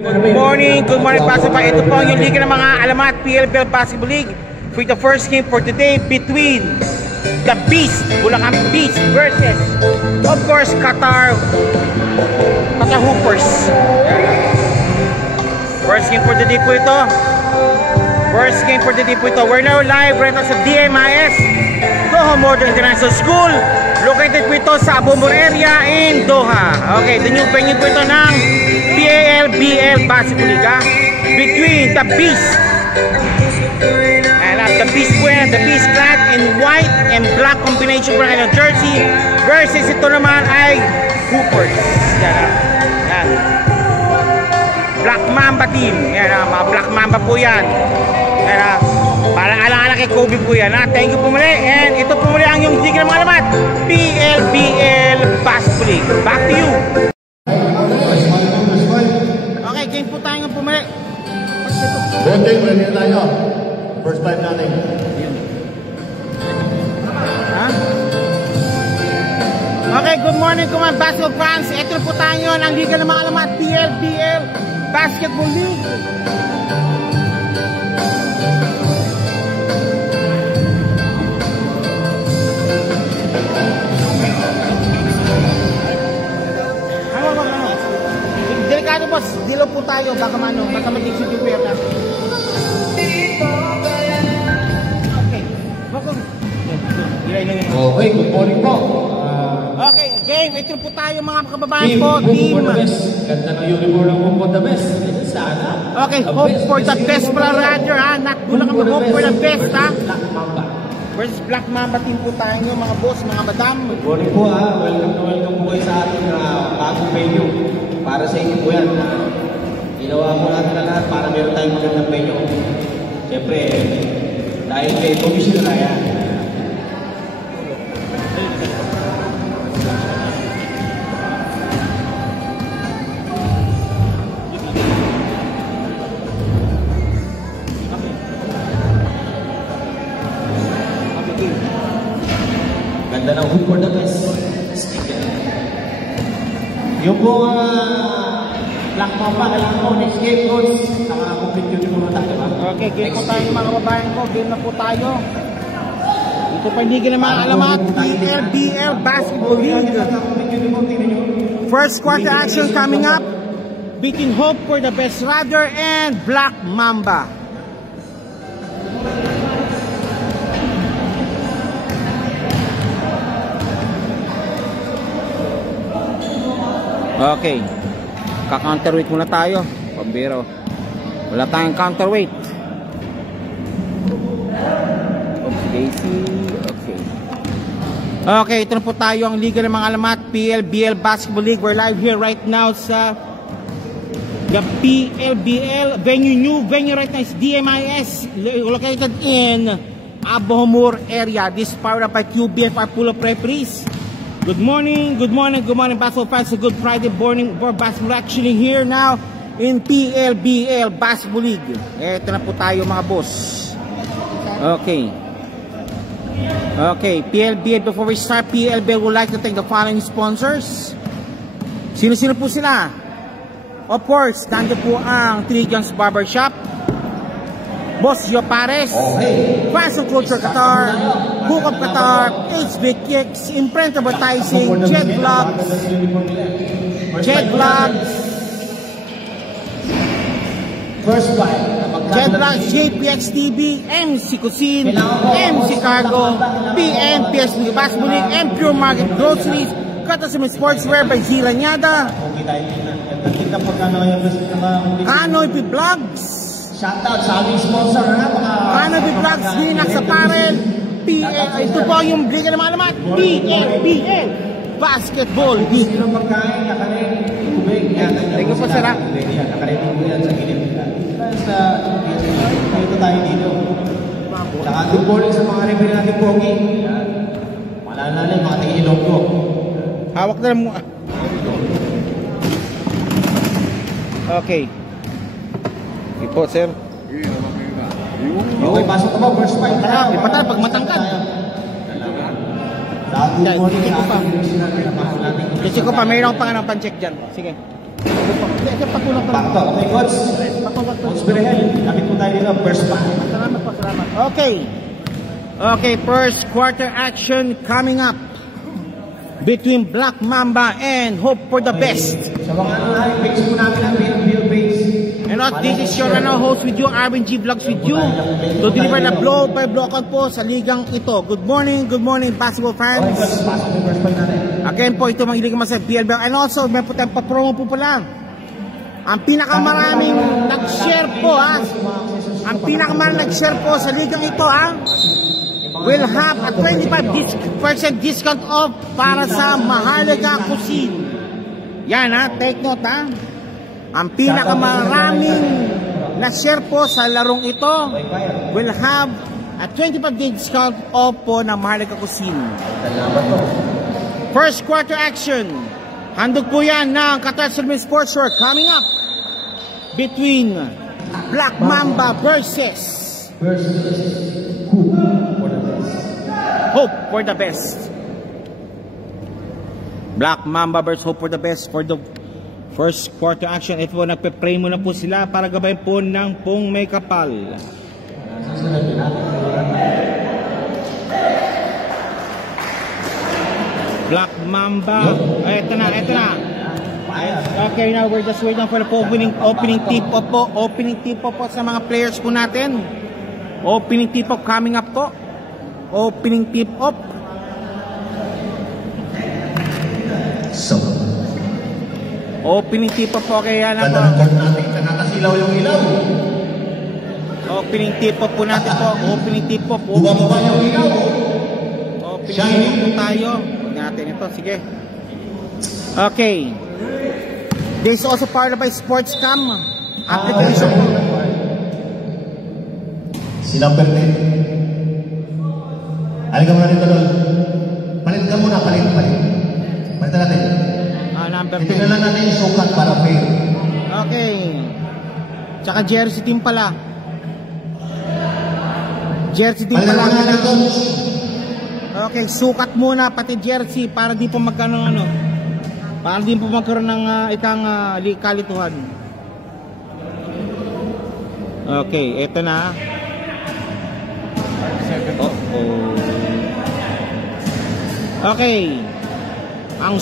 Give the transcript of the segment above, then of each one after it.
Good morning Pastor Pa. Ito po ang yung liga ng mga alamat PLBL Basketball League for the first game for today between the Beast, Bulacan Beast versus, of course, Qatar Hoopers. First game for today po ito. We're now live right now sa DMIS Doha Modern International School. Located po ito sa Abu Humur area in Doha. Okay, the new venue po ito ng PLBL Basketball League between the Beast and the Beast po yan, the Beast clad in white and black combination po ng jersey versus ito naman ay Hoopers. Yan. Black Mamba team. Yan, mga Black Mamba po yan. Yan, parang alang-alang kay Kobe po yan. Thank you po muli. And ito po muli ang yung liga ng mga alamat PLBL Basketball League. Back to you. Okay, game po tayo nga po muli. Voting, ready na tayo. First time natin. Okay, good morning mga basketball fans. Ito na po tayo ang liga ng mga alamat PLBL Basketball League. Delikado boss, dilo po tayo baka mag-exit yung player natin. Okay, good morning po. Okay, game. Ito po tayo mga kababayan po. Team. Ganda ng uniform ng Hope for the Best. Sana. Okay, Hope for the Best para Roger ha. Nakbulang kami Hope for the Best ha. Versus Black Mamba team po tayo mga boss, mga madam. Good morning po ha. Welcome po kayo sa ating bagong venue. Para sa inyo po yan. Ginawa po natin na lahat para meron tayong magandang venue. Siyempre, dahil kay Commissioner na yan. Ganda ng Hoop for the Best. Yung po Black Mamba, alam ko, next game coach, naka-complete yun yung mga tayo. Okay, game po tayo mga kababayan ko. Game na po tayo. Ito pa liga ng mga alamat PLBL Basketball League. First quarter action coming up between Hope for the Best Rider and Black Mamba. Okay, ka-counterweight muna tayo. Pambiro, wala tayong counterweight. Oops, Daisy. Okay, ito na po tayo ang liga ng mga alamat PLBL Basketball League. We're live here right now sa the PLBL venue. New venue right now is DMIS, located in Abu Humur area. This is powered up by QBFR Pool of Referees. Good morning basketball fans. A good Friday morning for basketball actually here now in PLBL Basketball League. Ito na po tayo mga boss. Okay, PLBL, before we start, PLBL would like to thank the following sponsors. Sino-sino po sila? Of course, nandito po ang Trigon's Barbershop, Boss Yo Pares, Fashion Culture Qatar, Hook Up Qatar, HB Kicks, Imprint Advertising, Jet Vlogs, JPX TV, MC Cuisine, MC Cargo, PNPS Basketball League, and Pure Market Groceries, Katasumi Sportswear by Zila Nyada, Canopy Vlogs, shoutout sa aming sponsor Canopy Vlogs, Hinax Apparel, ito po yung liga ng mga alamat PLBL Basketball League. Thank you po sir. Dito tayo dito. Good morning sa mga referee natin Pogi. Malala mga tingin-ilog ko. Hawak na lang mo. Okay. Ipo sir. Okay, pasok ka ba? First fight. Ipatal pag matangkad. Check ko pa. Mayroon pa nga ng pan-check dyan. Sige. Ito, patulong ko lang. Pakto. Okay, coach. Patulong ko. Coach Berhel, kapit po tayo dito. First pa. Salamat po, salamat. Okay. Okay, first quarter action coming up between Black Mamba and Hope for the Best. Sa mga live page po namin ang PLBL page. And not, this is your host with you, Arvin G Vlogs with you, to deliver na blow-by-blow po sa ligang ito. Good morning, basketball fans. Again po, ito mga iligang sa PLBL. And also, may po tayong pa-promo po pala. Ang pinakamaraming nag-share po, ha? Ang pinakamaraming nag-share po sa ligang ito, ha? Will have a 25% discount off para sa Mahalaga Cuisine. Yan, ha? Take note, ha? Ang pinakamaraming na-share po sa larong ito will have a 25% discount off po ng Mahalaga Cuisine. First quarter action. Handog po yan ng Qatar Silver Sports Show coming up between Black Mamba versus Hope for the Best. Black Mamba versus Hope for the Best for the first quarter action. Ito po, nagpe-pray muna po sila para gabayin po ng pong may kapal. Black Mamba. Ito na. Okay, now we're just waiting for the opening tip-off po. Opening tip-off po sa mga players po natin. Opening tip-off coming up po. Opening tip-off. Opening tip-off po kaya na po. Ganda ng court natin, nakakasilaw yung ilaw. Opening tip-off po natin po. Opening tip-off. Bumaba yung ilaw. Opening tip-off po tayo. Huwag natin ito. Sige. Okay. This is also part of my sports cam application po. Si number 10. Halika muna dito doon. Palit ka muna, palit. Palit natin. Number 10. Tingnan lang natin yung sukat para fair. Okay. Tsaka jersey team pala. Jersey team pala. Okay, sukat muna pati jersey para di po magkano para di po magkaroon ng ikang kalituhan. Okay, eto na. Okay. Ang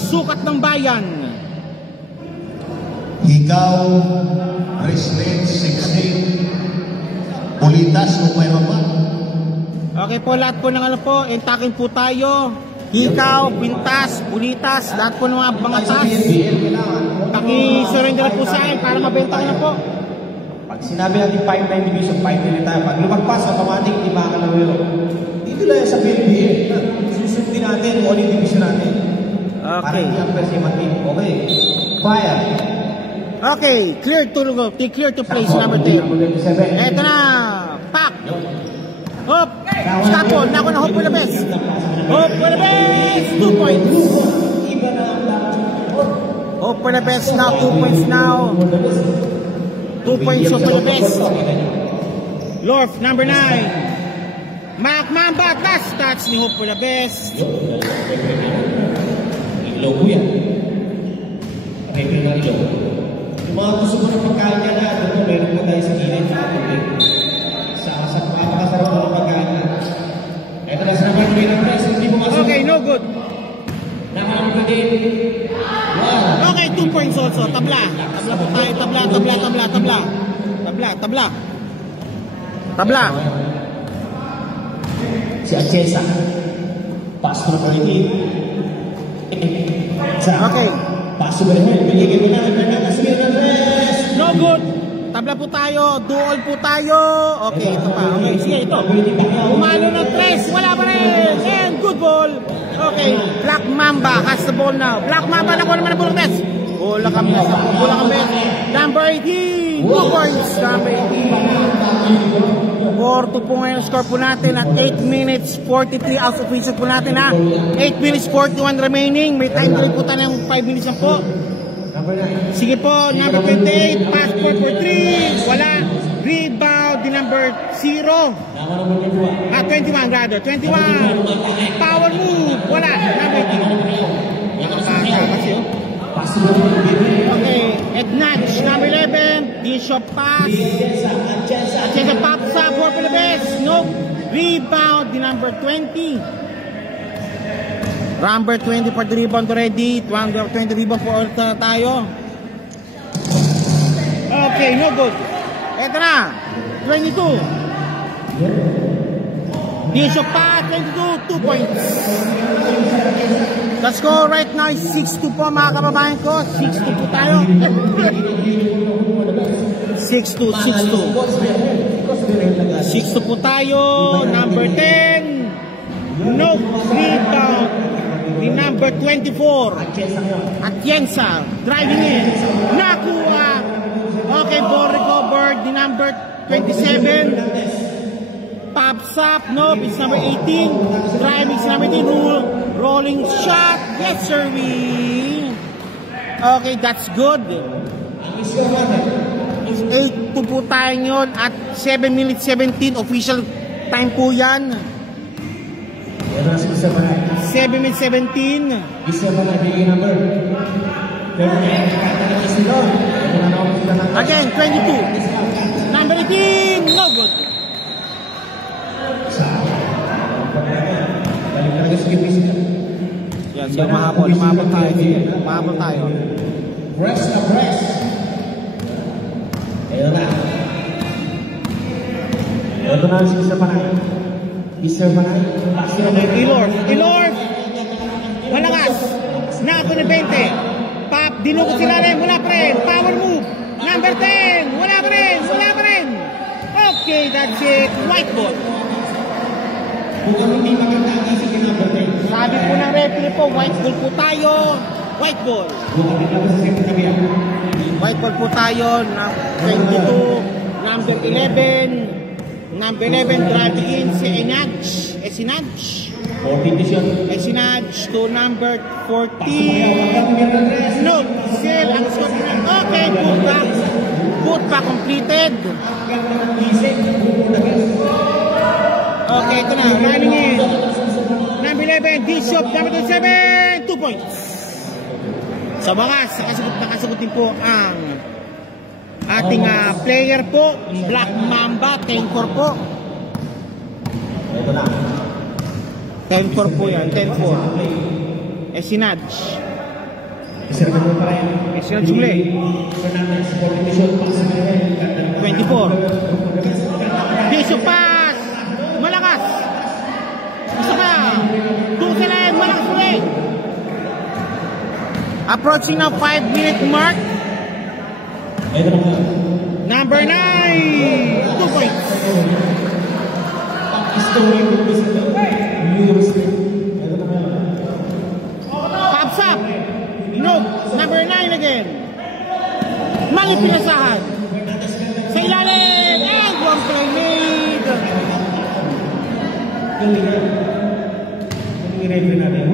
sukat ng bayan. Hikaw, wristlet, 16. Pulitas, kung may mapa. Okay po, lahat po ng po, entakin po tayo. Hikaw, pintas, pulitas, lahat po ng mga bangatas. Paki-surrender po sa akin para mabenta ko na po. Pag sinabi natin 5-9 division, 5 din tayo. Pag lumagpas, automatic, di ba ka na dito lang sa PLBL. Susundin natin kung ano yung division natin. Okay. Okay. Fire. Okay. Clear to place number 10. Eto na. Pak. Hop. Stop po. Nako na Hope for the Best. Hope for the Best. 2 points. Hope for the Best now. 2 points now. 2 points for the Best. Lorf, number 9. Black Mamba, touch ni Hope for the Best. Logo yan. Record na ilo. Yung mga gusto mo ng pagkain niya na, ito, meron po tayo sa kilid. Sa napakasarap mo ng pagkain na. Ito na sa naman, may na-press, hindi mo masarap. Okay, no good. Nakakamit ka din. Wow. Okay, 2 points also. Tabla. Tabla po tayo. Tabla. Si Achesa. Pasto na politik. Okay. Paso ba naman? Binigay mo na. Nagkakasagin ng rest. No good. Tabla po tayo. Dual po tayo. Okay, ito pa. Okay, sige, ito. Umalo ng 3. Wala pa rin. And good ball. Okay. Black Mamba has the ball now. Black Mamba nakuha naman ang ball test. Bola kami. Number 18. 2 points. Number 18. 4-2 po ngayon score po natin at 8 minutes 43 out of which po natin, ha. 8 minutes 41 remaining. May time delay po tayo ng 5 minutes lang po. Sige po, number 28, pass for 3. Wala. Rebound, the number 0. 21 rather. 21. Power move. Wala. Number 2. Kasi, Okay, Ednach, number 11, Bishop pass. Atienza pops up for Philippines. No rebound, the number 20. Number 20 for the rebound already. 20 rebound for all tayo. Okay, no good. Eto na, 22. Bishop pass, 22, 2 points. The score right now is 6-2 po mga kababayan ko. 6-2 po tayo. 6-2, 6-2. 6-2 po tayo. Number 10. No rebound. The number 24. Atienza. Driving in. Nakuha. Okay, ball recovered. The number 27. Pops up. No, it's number 18. Driving is number 18. Rolling shot. Yes, sir. Okay, that's good. It's 8-2 po tayo yun at 7 minutes 17 official time po yan. 7 minutes 17. Again, 22. Number 18. No good. Yan, siya mahabol tayo. Mahabol tayo. Press na press. Ayun na. Ito na ang isa pa na. Isa pa na. Ilorf. Malakas. Nako na 20. Pop, dinuko sila rin. Wala pa rin. Power move. Number 10. Wala pa rin. Okay, that's it. White ball. Kung hindi maganda ang isip ng number 10. Sabi po ng referee po, white ball po tayo. White ball. White ball po tayo. 22. Number 11. Number 11 driving in si Esinaj. Esinaj to number 14. No, still ang score. Okay, put back completed. Okay, ito na. Running in. Number 11, Bishop. Number 27, 2 points. Sa wakas, nakasagutin po ang ating player po, Black Mamba, 10-4 po. 10-4 po yan, 10-4. Esinaj. Esinaj uli. 24. Bishop pass. Malakas. Isa pa. Duselen, malakas uli. Approaching now 5-minute mark. Number 9. 2 points. Pops up. No. Number 9 again. Mali pinasahan. Sa ilalim. And one play made.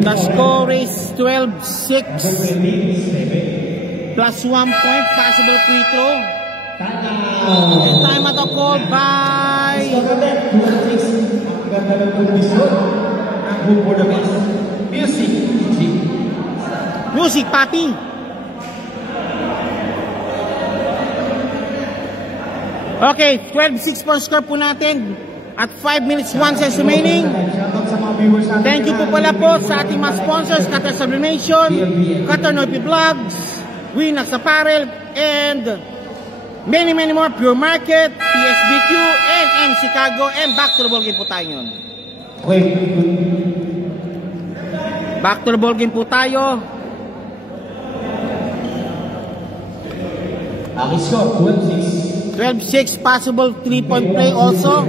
The score is 12-6 plus 1 point, possible free throw. Time at a call by Music, Papi. Okay, 12-6 po score po natin. At 5 minutes 1 seconds remaining. Thank you po pala po sa ating mga sponsors, Qatar Sublimation, Qatar Noipi Vlogs, Winas Apparel, and many more. Pure Market, PSBQ, and MC Cargo, and back to the ball game po tayo yun. Back to the ball game po tayo. Aking score, 12-6. 12-6, possible 3-point play also.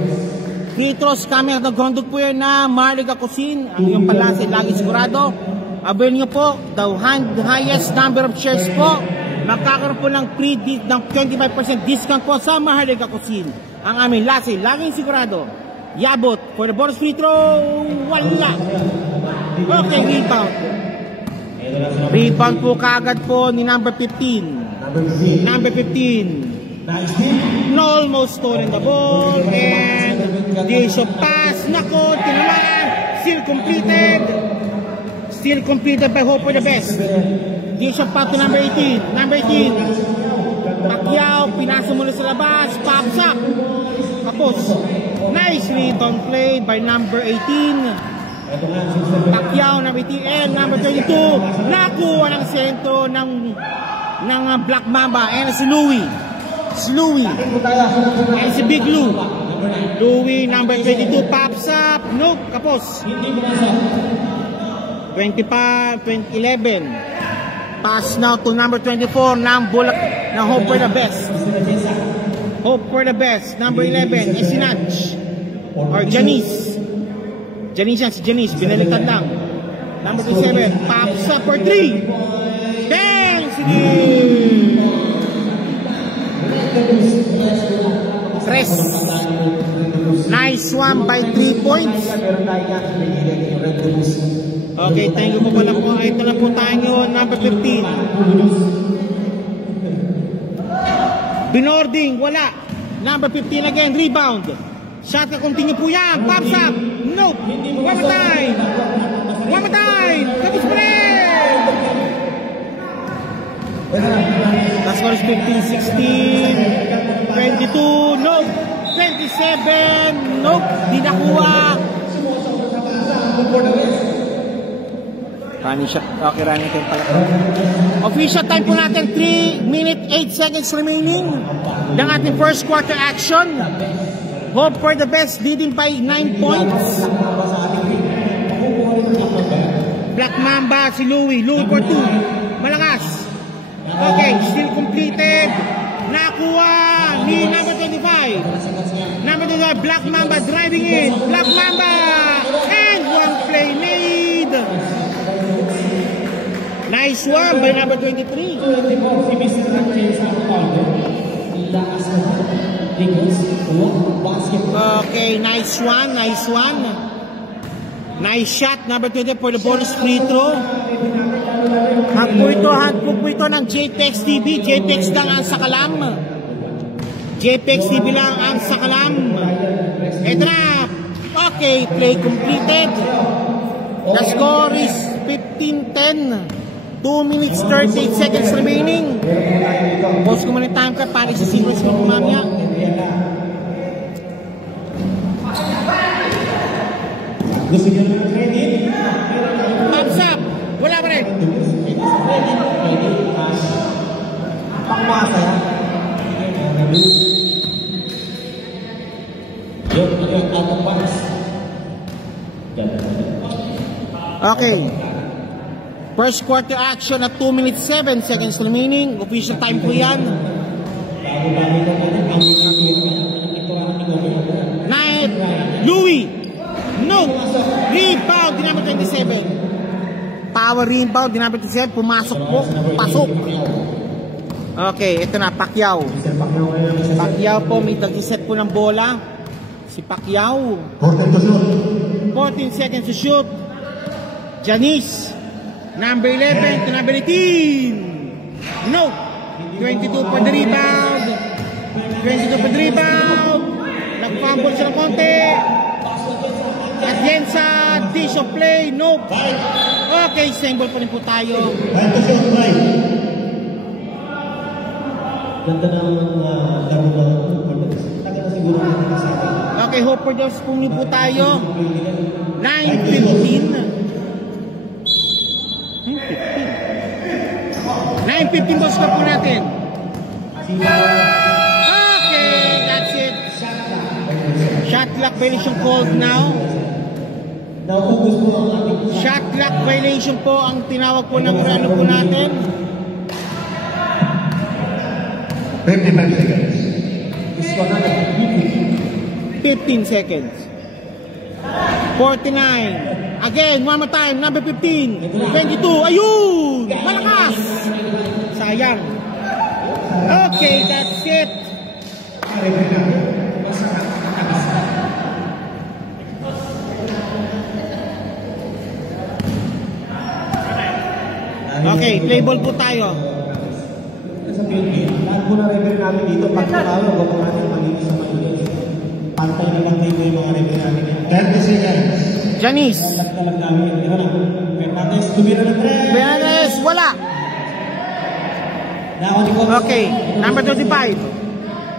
Free throws kami at nagkondok po yan na Marliga Cuisine. Ang iyong palansi, lagi sigurado. Avail nyo po, the highest number of shares po. Magkakaroon po ng ng 25% discount po sa Marliga Cuisine. Ang aming lasi, laging sigurado. Yabot, for the bonus free throw, wala. Okay, rebound. Rebound po kaagad po ni number 15. Number 15. No, almost stolen the ball, and the shot pass, nako, tinamaan, still completed by Hope for the Best. Jason pa to number 18. Number 18. Pacquiao, pinasa muna sa labas. Pops up. Tapos, nice return play by number 18. Pacquiao, number 18. And number 22. Nakuha ng sentro ng Black Mamba. And si Louie. And si Big Lou. Louie, number 22. Pops up. Nope. Kapos. 25, 11. Pass now to number 24 ng Bulak na Hope for the Best. Hope for the Best. Number 11 is si Natch or Janice. Janice yan, si Janice. Binaliktad lang. Number 27. Pops up for 3. Bang! Sige! Tres. Nice one by 3 points. Okay, thank you po pala po. Ito na po tayo, number 15. Binording, wala. Number 15 again, rebound. Shot na continue po yan. Pops up. Nope. One more time. Tapos pa rin. Last score is 15, 16, 22, nope. 27, nope. Di nakuha. Running shot. Okay, running time pala. Official time po natin, 3 minutes 8 seconds remaining ng ating first quarter action. Hope for the Best leading by 9 points. Black Mamba, si Louie for 2. Malakas. Okay, still completed. Nakuha ni number 25. Number 25, Black Mamba driving in. Black Mamba! And one play made. Nice one by number 23. Okay, nice one. Nice shot, number 20 for the bonus free throw. Handbook po ito ng JPEX TV. JPEX lang ang sakalam. JPEX TV lang ang sakalam. Ito na. Okay, play completed. The score is 15-10. 2 minutes 38 seconds remaining. Pause ko muna yung time card para isa-sequence mo mamaya. Gusto nyo naman credit? Thumbs up! Wala pa rin! Pangmasa yan. Yung out of bounds. Okay. First quarter action at 2 minutes 7 seconds remaining. Official time po yan. Night. Louie. No. Rebound. Di number 27. Power rebound. Di number 27. Pumasok po. Pasok. Okay. Ito na. Pacquiao. Pacquiao po. May tag-set po ng bola. Si Pacquiao. 14 seconds to shoot. Janice. Number 11 to number 18. No. 22 for the rebound. 22 for the rebound. Nag-fumble siya ng konti. At yan sa dish of play. Nope. Okay, same ball pa rin po tayo. Okay, hope for those po po tayo. 9-15. 9-15 boss ka po natin. Okay, that's it. Shot clock violation called now. Shot clock violation po ang tinawag po ng ano po natin. 55 seconds. 15 seconds. 49. Again, one more time, number 15. 22. Ayun! Malakas! Sayang. Okay, that's it. Okay, play ball po tayo. Lahat po na referee namin dito, pag natalo, huwag po natin magiging sa matulis. Pantay na lang tayo yung mga referee namin. 30 seconds. Janice. Talag namin. Ito na. Fernandez, tumira na pre. Fernandez, wala. Okay, number 25.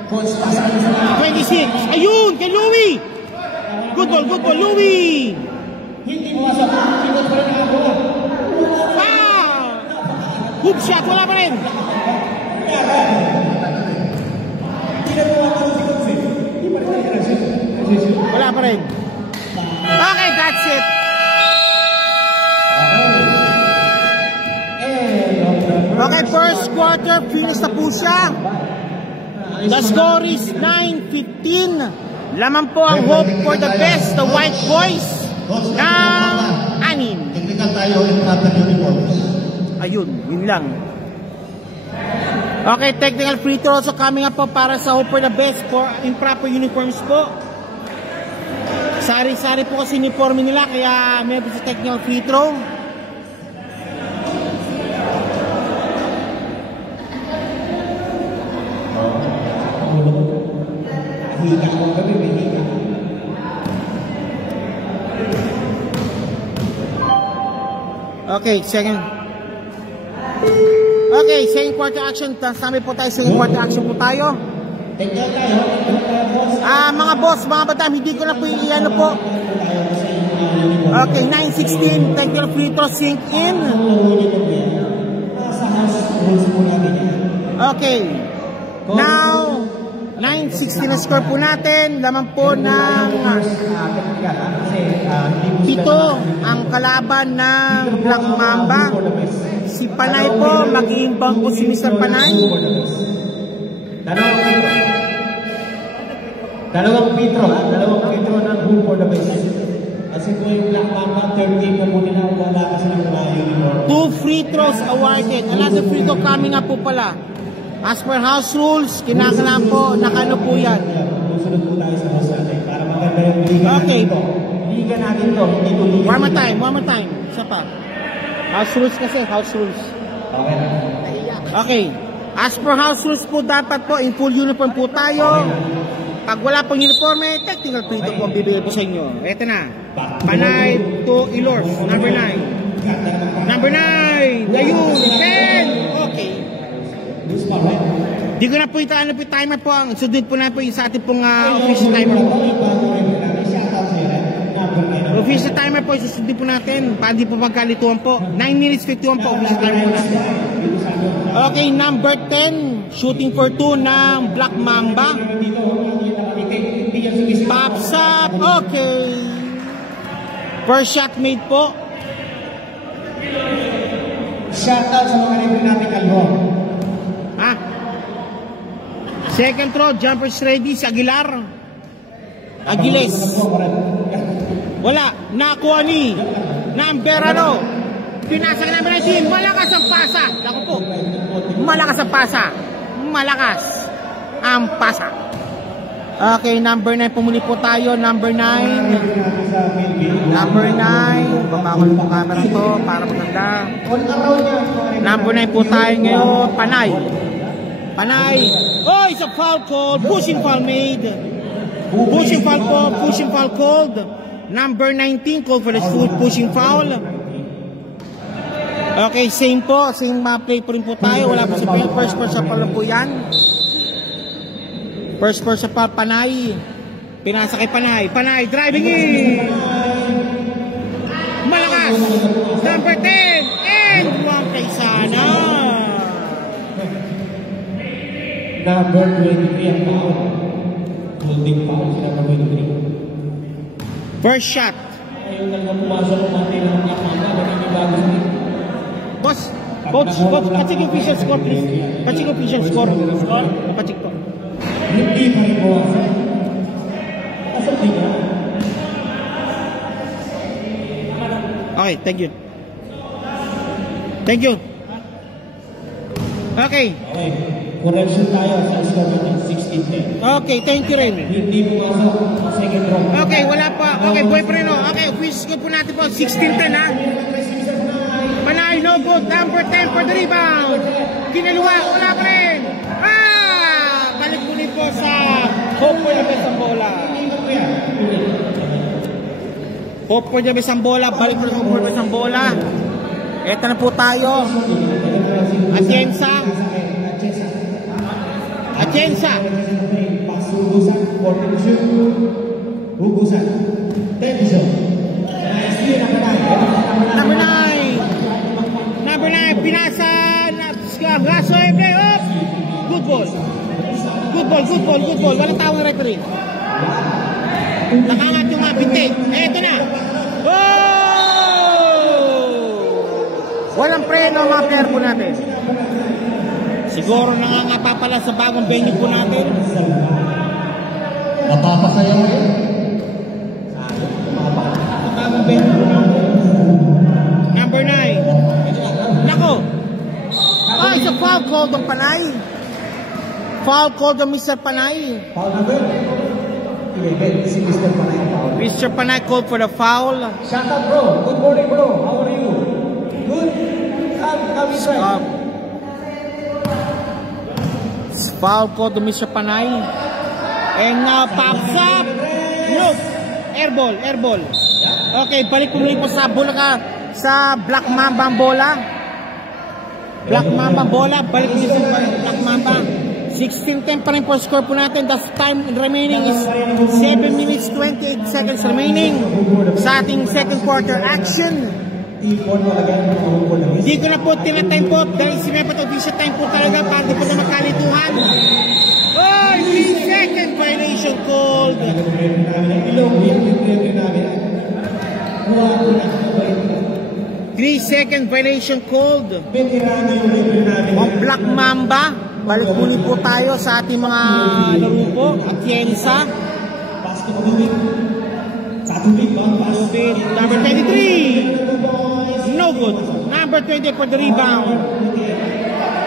26. Ayun, kay Louie. Good ball, Louie. Hoop shot, wala pa rin. Wala pa rin. Okay, that's it. Okay, first quarter, finish na po siya. The score is 9-15. Laman po ang hope for the best, the White Boys ng anim. Technical tayo in other uniforms. Ayun, yun lang. Okay, technical free throw also coming up po para sa hope for the best for improper uniforms po. Sari-sari po kasi uniforme nila kaya may po sa technical free throw. Okay, second quarter action. Sabi po tayo, second quarter action po tayo. Mga boss, mga batam, hindi ko na po i-ano po. Okay, 9-16, technical free throw sink in. Okay, now 9-16 na score po natin. Laman po ng ito ang kalaban ng Black Mamba. Si Panay po, mag-iimbang po si Mr. Panay. Dalawang Petro ng Hoop for the Best. Kasi po yung Black Mamba, 13 na po nila, wala kasi ng uniform. 2 free throws awarded. Another free throw coming up po pala. As per house rules, kinakalaan po, nakano po yan. Susunod po tayo sa house natin para maganda yung liga okay. natin to. Liga natin to, hindi po liga. One more time. Isa pa. House rules kasi, house rules. Okay. Okay. As per house rules po, dapat po, in full uniform po tayo. Pag wala pong uniform, technical free throw po ang bibigay po sa inyo. Ito na. Panay to Ilors, number 9. Number 9. Ayun, 10. Okay. Di ko na po ito, ano po timer po ang sundin po na po yung sa ating pong official timer po. Official timer po, susundin po natin para di po magkalituan po. 9 minutes 51 po, official timer po natin. Okay, number 10, shooting for 2 ng Black Mamba. Pops up, okay. First shot made po. Shout out sa mga rin natin kalbong. Second throw, jumpers ready si Aguilar. Agiles. Wala, nakuha ni Namberano. Pinasa ka namin natin, malakas ang pasa. Naku po, malakas ang pasa. Malakas ang pasa. Okay, number 9, pumuli po tayo. Number 9. Baba ko yung camera to para maganda. Number 9 po tayo ngayon, Panay. Oh, it's a foul called. Pushing foul made. Pushing foul called. Number 19 called for the pushing foul. Okay, same po. Same play po rin po tayo. Wala po si Pel. First person pa lang po yan. First person pa, Panay. Pinasa kay Panay. Panay, driving in. Malakas. Number 10. And one kay Sana. Number 23 ang foul. Holding foul si number 23. First shot. Ayun talaga pumasok ng natin ng Black Mamba. Magiging bago sa rin. Boss, coach, pacheck yung official score please. Pacheck yung official score. Pacheck po. Hindi pa rin buwasan. Kasi hindi na. Okay, thank you. Thank you. Okay. Okay. Correction tayo sa score natin, 16-10. Okay, thank you rin. Hindi pumasok ang second round. Okay, wala pa. Okay, boyfriend, no. Okay, official score po natin po, 16-10 ha. Panay, no good. Number 10 for the rebound. Kinaluwa, wala pa rin. Balik po po sa Hope for the Best ang bola. Hope for the Best ang bola. Balik po sa Hope for the Best ang bola. Eto na po tayo. Atienza. Atienza. Hugusan, Hugusan, Tenzo. Number 9, Pinasa, Raso Ebre, up! Good ball. Walang tawag na referee. Nakangat yung mga binti. Eto na. Oh! Walang preno mga player po natin. Siguro nangangapa pala sa bagong venue po natin. Napapasaya mo yun? Sa bagong venue po natin. Number 9. Nako! Ay, sa foul called ng Panay. Foul called ng Mr. Panay. Foul na ba? Si Mr. Panay foul. Mr. Panay called for the foul. Shout out bro. Good morning bro. How are you? Good. Come inside. Foul called to Mr. Panay. And now pops up. Look. Airball. Okay, balik pumuli po sa Bulaga. Sa Black Mamba ang bola. Balik niyo sa Black Mamba. 16-10 pa rin po score po natin. The time remaining is 7 minutes 28 seconds remaining sa ating second quarter action. Hindi ko na po tinatime po dahil sinepat official time po talaga para di po na magkalituhan. Oh, 3-second violation called. 3-second violation called on Black Mamba. Balik muli po tayo sa ating mga laro po. Atienza. Number 23. No good. Number 20 for the rebound.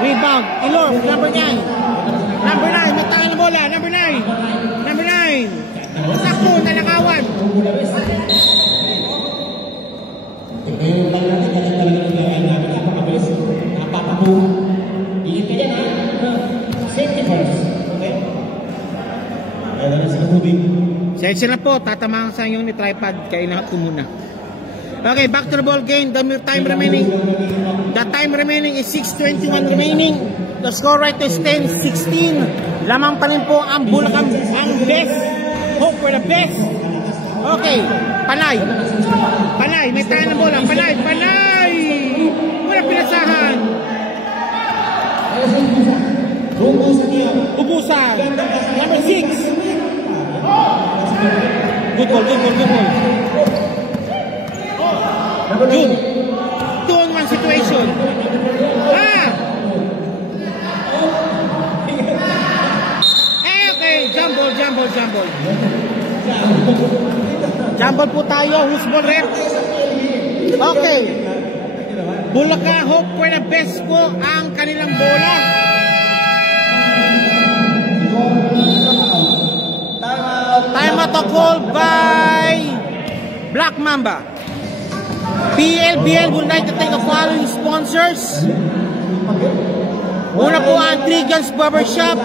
Ilor. Number 9. May tangan na bola. Number 9. Sakto. Nalakawan. Sensya na po, tatamaan sa inyo ni tripod, kailangan ko muna. Okay, back to the ball game. The time remaining is 6:21 remaining. The score right is 10-16. Lamang pa rin po ang Bulacan, ang best. Hope for the best. Okay, Panay, may tayo ng bola. Panay! Wala pinasahan. Ubusan. Number 6. Good ball. Good. 2-on-1 situation. Okay. Jumble. Jumble po tayo. Who's ball rep? Okay. Bulacan, hope for the best po ang kanilang bola. Time out called by Black Mamba. PLBL would like to thank the following sponsors. Una po ang Trigans Barbershop,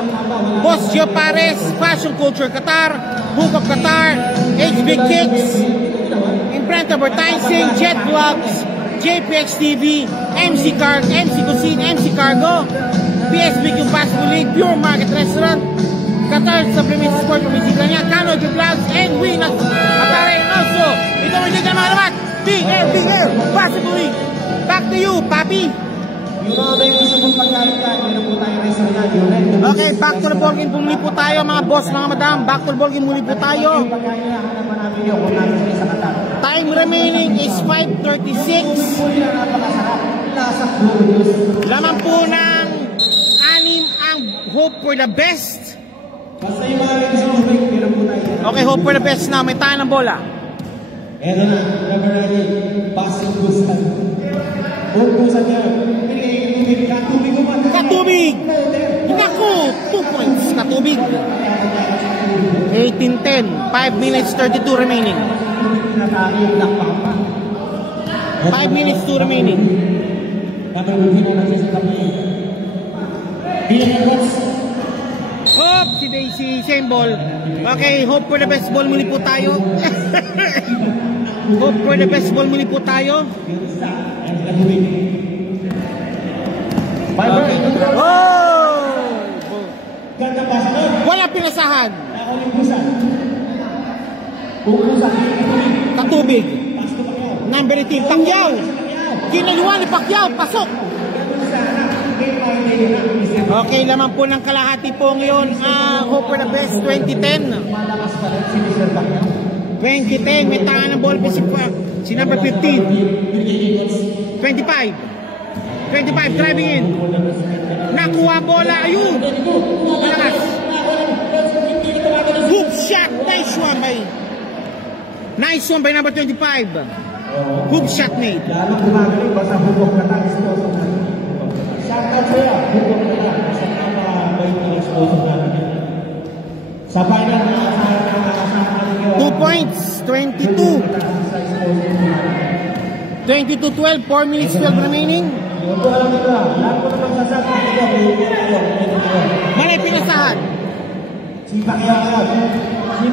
Boss Joe Pares, Fashion Culture Qatar, Hook of Qatar, HB Kicks, Imprint Advertising, Jet Vlogs, JPX TV, MC Cuisine, MC Cargo, PSBQ Basketball League, Pure Market Restaurant, Qatar Supplement Sport Pumisilan niya, Kano Vlogs, and Winners Atare. And also, ito ang hindi ka mga naman, BL Basketball League. Back to you, Papi. Okay, back to the ball game. Pumuli po tayo mga boss, mga madam. Back to the ball game muli po tayo. Time remaining is 5:36. Lamang po ng 6 ang hope for the best. Okay, hope for the best na. May tayo ng bola. Eto na, number 9, Pasig Busan. Busan niya. Katubig! Naku! 2 points. Katubig. 18-10. 5 minutes 32 remaining. 5 minutes 2 remaining. Hop! Si Daisy, same ball. Okay, hope for the best ball muli po tayo. Hope for the best ball muli po tayo. Okay. Oh! Wala pinasahan. Nakalimbusan. Pupusan. Katubig. Number 18, Pacquiao. Kinaluan ni Pacquiao, pasok. Okay, laman po ng kalahati po ngayon. Hope for the best, 2010. 2010, may tangan ng ball si number 15. 25. 25, driving in. Nakuha bola, ayun. Malakas. Hook shot, nice one by. Nice one by number 25. Hook shot made. Lalo kumagaling, basta hukok na tayo. Shoutout sa'yo, hukok na tayo. Basta may exposure natin. Sa final na 2 points, 22. 22-12, 4 minutes 12 remaining. Malay pinasahan. Si Pacquiao. Ang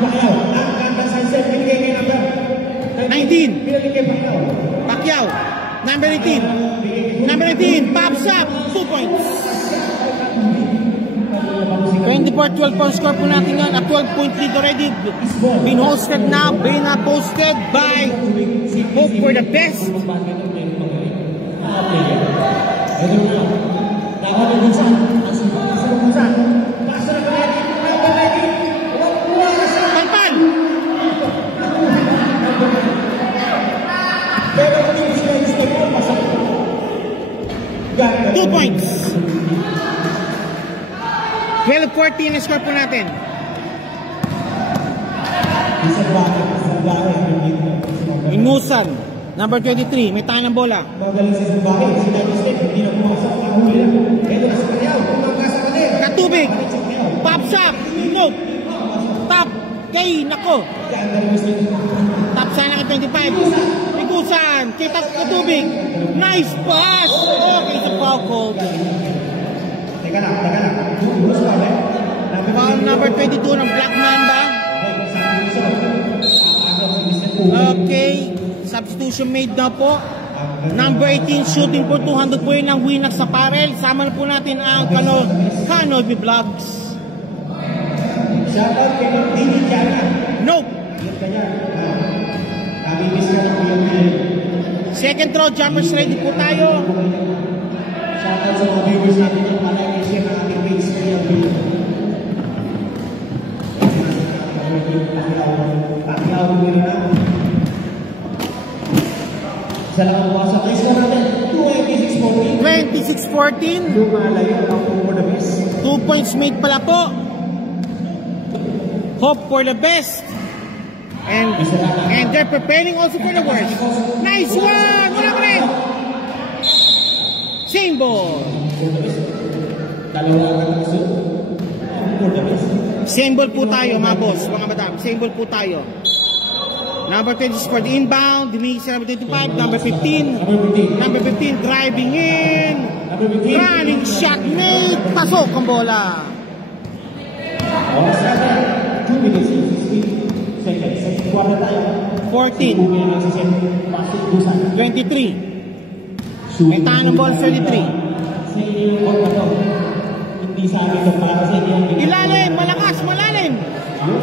kanta sunset, binigay kay number 19. binigay kay Pacquiao. Pacquiao. Number 18. Number 18, pops up. 2 points. 24-12 po score po natin yan. A 12-point lead already. Been hosted now. Been posted by Hope for the Best. Palpal. 2 points. 12-14 na score po natin. Inusan. Number 23. May tayo ng bola. Katubig. Pops up. Nope. Top. Kay. Nako. Top sana ka 25. Ikusan. Kita Katubig. Nice pass. Okay sa foul call. Foul number 22 ng Black Mamba. Okay. Substitution made na po. Number 18 shooting for 200 po yun ang Winx Apparel. Sama na po natin ang Kanobi Vlogs. Nope. Second throw, jumpers ready po tayo. Shoutout sa mga viewers natin yung share ng ating page sa Pacquiao na. Isa lang ang buwasa. Nice one natin. 26-14. Lumalayo ang Hope for the Best. 2 points made pala po. Hope for the Best. And they're preparing also for the worst. Nice one! Wala pa rin! Same ball. Same ball po tayo mga boss, mga madam. Same ball po tayo. Number 20 for the inbound. Dumigis number 25. Number 15. Number 15 driving in. Running shot made. Pasok ang bola. 2 minutes and 16 seconds. 14. 23. May tayo ng ball 33. Ilalim, malakas, malalim.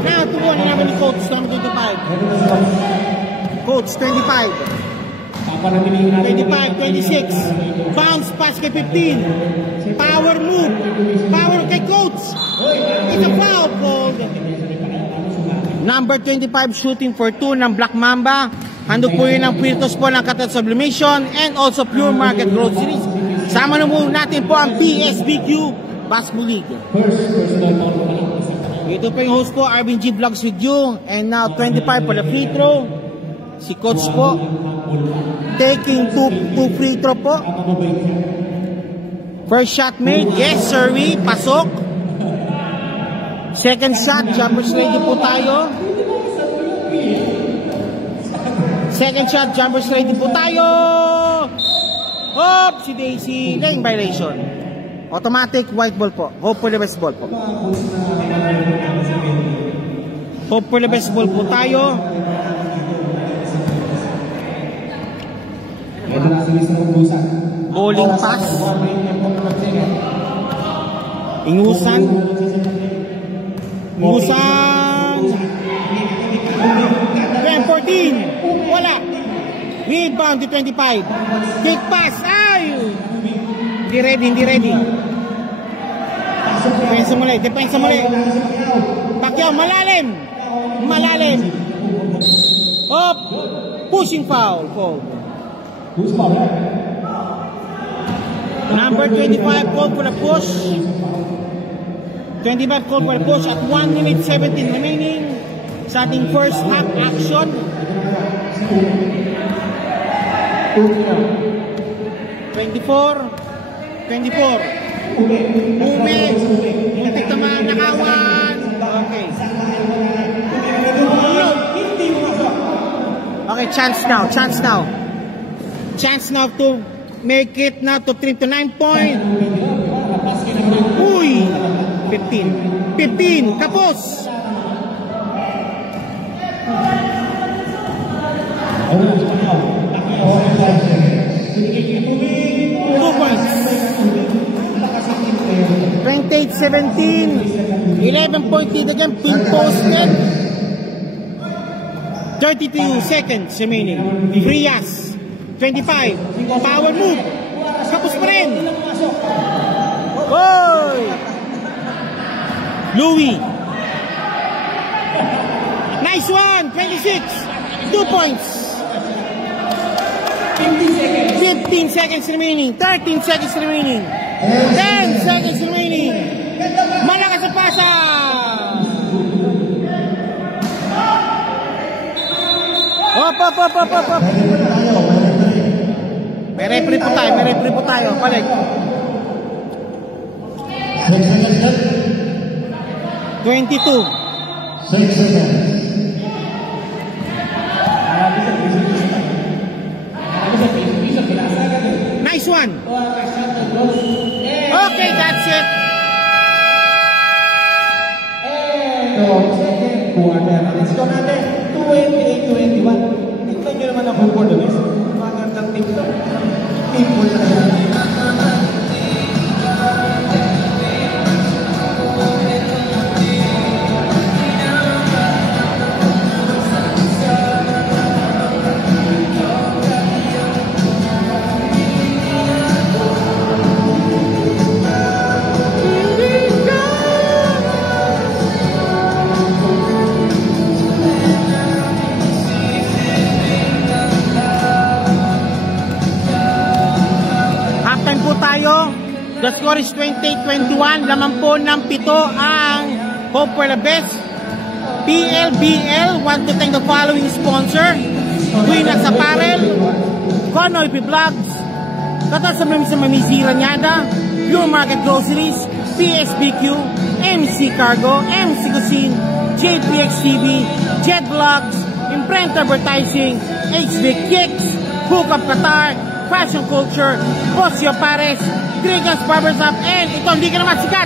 Now to one number ni Coach, number 25. Coach, 25. 25, 26. Bounce pass kay 15. Power move. Power kay Coach. It's a foul ball. Number 25 shooting for 2 ng Black Mamba. Handog po yun ang Pirtos po ng Catat Sublimation and also Pure Market Groceries. Sama na muna natin po ang BSBQ Basketball League. Ito po yung host po, Arvin G Vlogs with you. And now 25 for the free throw. Si Coach po taking 2 free throw po. First shot made. Yes, sirree. Pasok. Second shot. Jumpers ready po tayo. Second shot. Jumpers ready po tayo. Hop! Si Daisy. Lane violation. Automatic white ball po. Hope for the best ball po. Hope for the best ball po tayo. Bowling pass. Inusan. Busan. 14. Wala. Rebound to 25. Kick pass. Ay! Hindi ready. Depensa muli. Pacquiao, malalim. Up. Pushing foul. Number 25 called for a push. 25 called for a push at 1 minute 17 remaining. Sa ating first half action. 24. Muntik naman nakawan. Okay, chance now to make it now to 3 to 9 point. Uy! 15, kapos! Two points. 28-17. 11-point lead again. Pin posted. 32 seconds remaining. Frias. 25. Power move. Kapos pa rin. Oy! Louis. Nice one. 26. 2 points. 15 seconds remaining. 13 seconds remaining. 10 seconds remaining. Malakas ang pasa. Op. May referee po tayo. Balik. 22. Nice one. Okay, that's it. Let's go natin. 28-21. Tignan nyo naman ang for the best. Magandang team to. Team po na yan. The score is 28-21. Laman po ng 7 ang Hope for the Best. PLBL want to thank the following sponsor: Queenas Apparel, Conoy P Vlogs, 14 sa Mamisira Nyada, Pure Market Groceries, PSBQ, MC Cargo, MC Cuisine, JPX TV, Jet Vlogs, Imprint Advertising, HB Kicks, Hookup Qatar, Fashion Culture, Bosio Pares, Grigas Barbershop, and ito hindi ka naman sikat,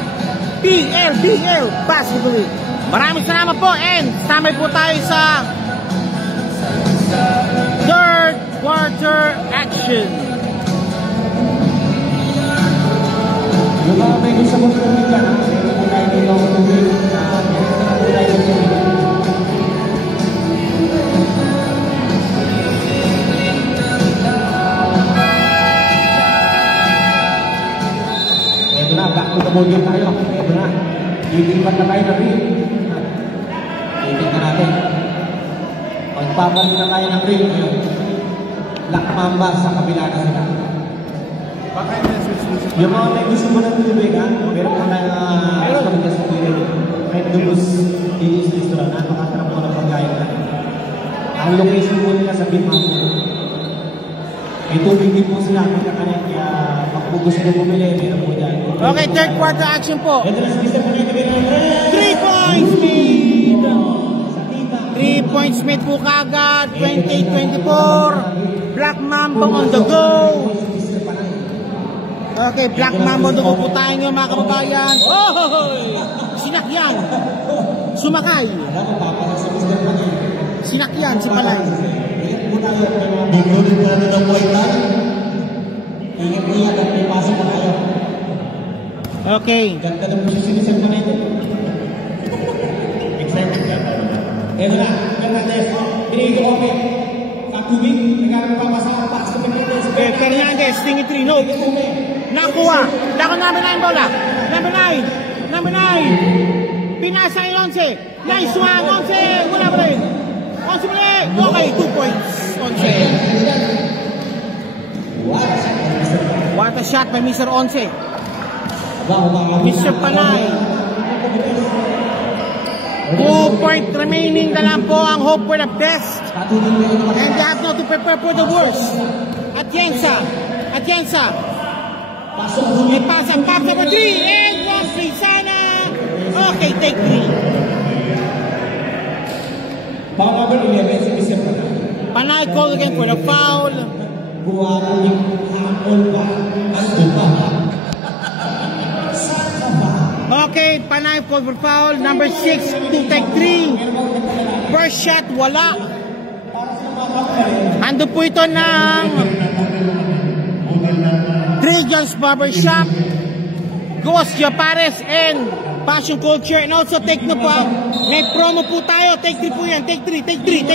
PLBL Basketball League. Maraming salamat po, and samay po tayo sa third quarter action. Yung mga may gusto mong tubig ka, meron po tayo dito ang tubig. Back to the podium tayo. Ito na. Lilipat na tayo ng ring. Titignan natin. Magpapalit na tayo ng ring ngayon. Black Mamba sa kabila na sila. Yung mga may gusto mo ng tubig, ha? Meron ka na kami sa tubig. Red Dulus Dinis Restaurant. Napakatarap mo ng pagkain natin. Ang location po nila sa Bimambo. May tubig din po sila. Kaya kung gusto mo bumili, meron po dyan. Okay, third quarter action po. 3 points made. 3 points made po kagad. 28-24. Black Mamba on the go. Okay, Black Mamba on the go po tayo ngayon mga kababayan. Oh! Sinakyan. Sumakay. Sinakyan, si Palay. Bumulin na natin ang white line. Ingat-ingat at may pasok na tayo. Okay. Ganda na po siya sinisan pa rin. Ito na, Fernandez. Pinigil ko okay. Katubig, nagkakapapasa, pass to Fernandez. Fernandez, tingin 3, no. Nakuha. Dako number 9 bola. Number 9. Number 9. Pinasa yung 11. Nice one, 11. Wala pa rin. 11 pa rin. Okay, 2 points. 11. What a shot by Mr. 11. Mr. Panay. 2 point remaining na lang po ang hope for the best. And they have now to prepare for the worst. Atienza. May pass and back number 3. And 1-3 sana. Okay, take 3. Baka number 11 si Mr. Panay. Panay call again for the foul. Buwa ko yung hamon ba? Ano ba? Okay, Panay call for foul. Number 6 to take 3. First shot, wala. Ando po ito ng Regions Barbershop, Ghost Japares, and Passion Culture. And also take na po, may promo po tayo. Take 3 po yan. Take 3. Take 3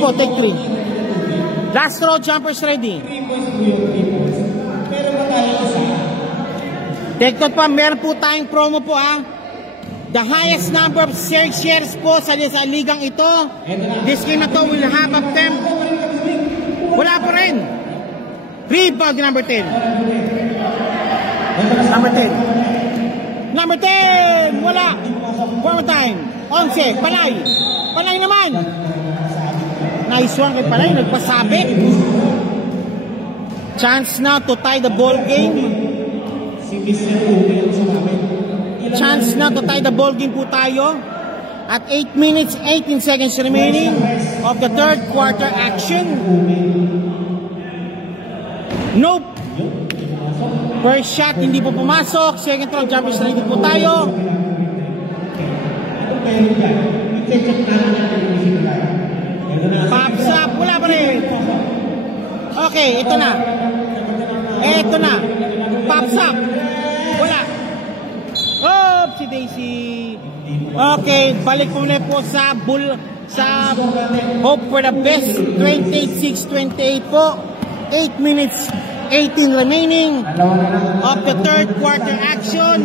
po, take 3. Last row, jumpers ready. Take note pa, meron po tayong promo po The highest number of shares po sa ligang ito. This game na to will have a temp. Wala pa rin. Rebound number 10. Number 10. Wala. One more time. 11. Panay naman. Nice one kay Panay. Nagpasabi. Chance now to tie the ball game. Chance na to tie the ball game po tayo at 8 minutes 18 seconds remaining of the third quarter action. Nope. First shot hindi po pumasok. Second round jumpers ready po tayo. Pops up. Wala pa rin. Okay, ito na. Pops up. Wala. Oh, si Daisy. Okay, balik po na po sa hope for the best. 28-6-28 po. 8 minutes 18 remaining of the third quarter action.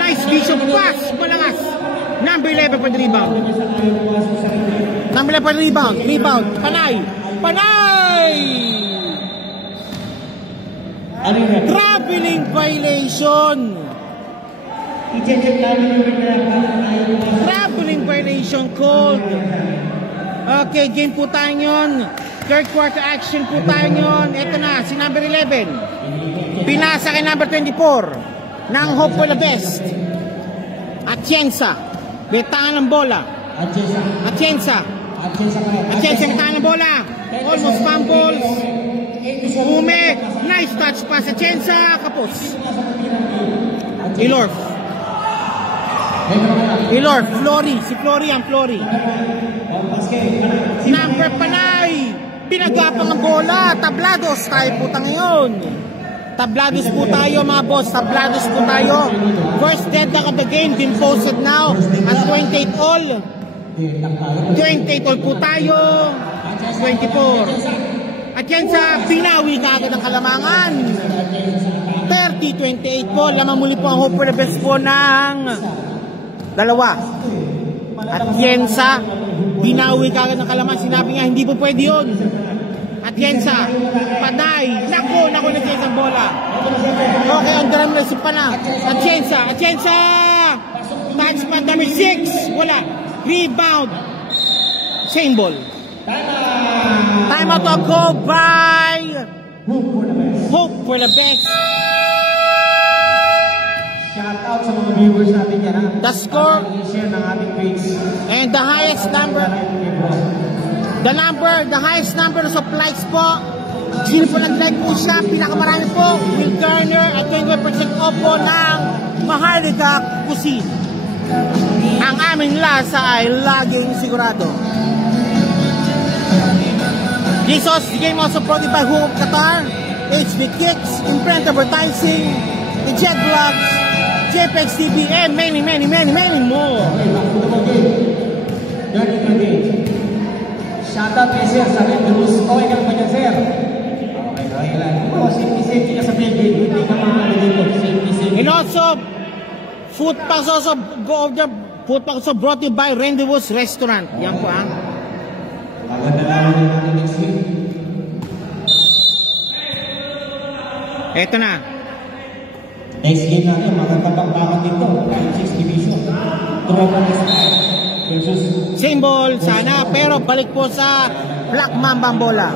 Nice vision pass. Malakas. Number 11 for the rebound. Number 11 for the rebound. Panay. Traveling violation. Traveling violation called. Okay, game po tayo yun. Third quarter action po tayo yun. Ito na, si number 11. Pinasa kay number 24 ng hope for the best. Atienza. Betangan ng bola. Atienza betangan ng bola. Almost fumbles. Ume. Nice touch pass. Atienza. Kapos. Ilorf. Flory. Si Flory. Number Panay. Pinagapang ang bola. Tablados tayo po ngayon. Tablados po tayo mga boss. Tablados po tayo. First deadlock of the game been posted now at 28 all. 28 all po tayo. 24. At yan sa binawi kaagad ng Kalamangan. 30-28 po. Lamang muli po ang hope for the best po ng dalawa. At yan sa binawi kaagad ng Kalamangan. Sinabi nga hindi po pwede yun. Atienza, Panay, naku na Atienza ang bola. Okay, ang drum na si Panay. Atienza, touch pad number 6, wala. Rebound, same ball. Time out to go by Hope for the best. Shout out sa mga viewers natin yan. The score share ng ating page. And the highest number. The highest number of likes po. Sino po nag-like po siya? Pinakamarami po. Will Garner at 25% off po ng Maharlika Cuisine. Ang aming lasa ay laging sigurado. This game also brought by Who of Qatar. HB Kicks, Imprint Advertising, the Jet Vlogs, JPEX TV, and many more. Shout out kay Sir sa Red Bulls. Okay ka ba dyan, Sir? Okay lang. Safety ka sa building. Hindi ka mga dito. Safety. And also, food packs also brought to you by Rendezvous Restaurant. Yan po, ha? Maganda lang natin next week. Eto na. Next game natin, magandang bakit dito. 6 division. Tropa versus Same ball sana, pero balik po sa Black Mamba bola.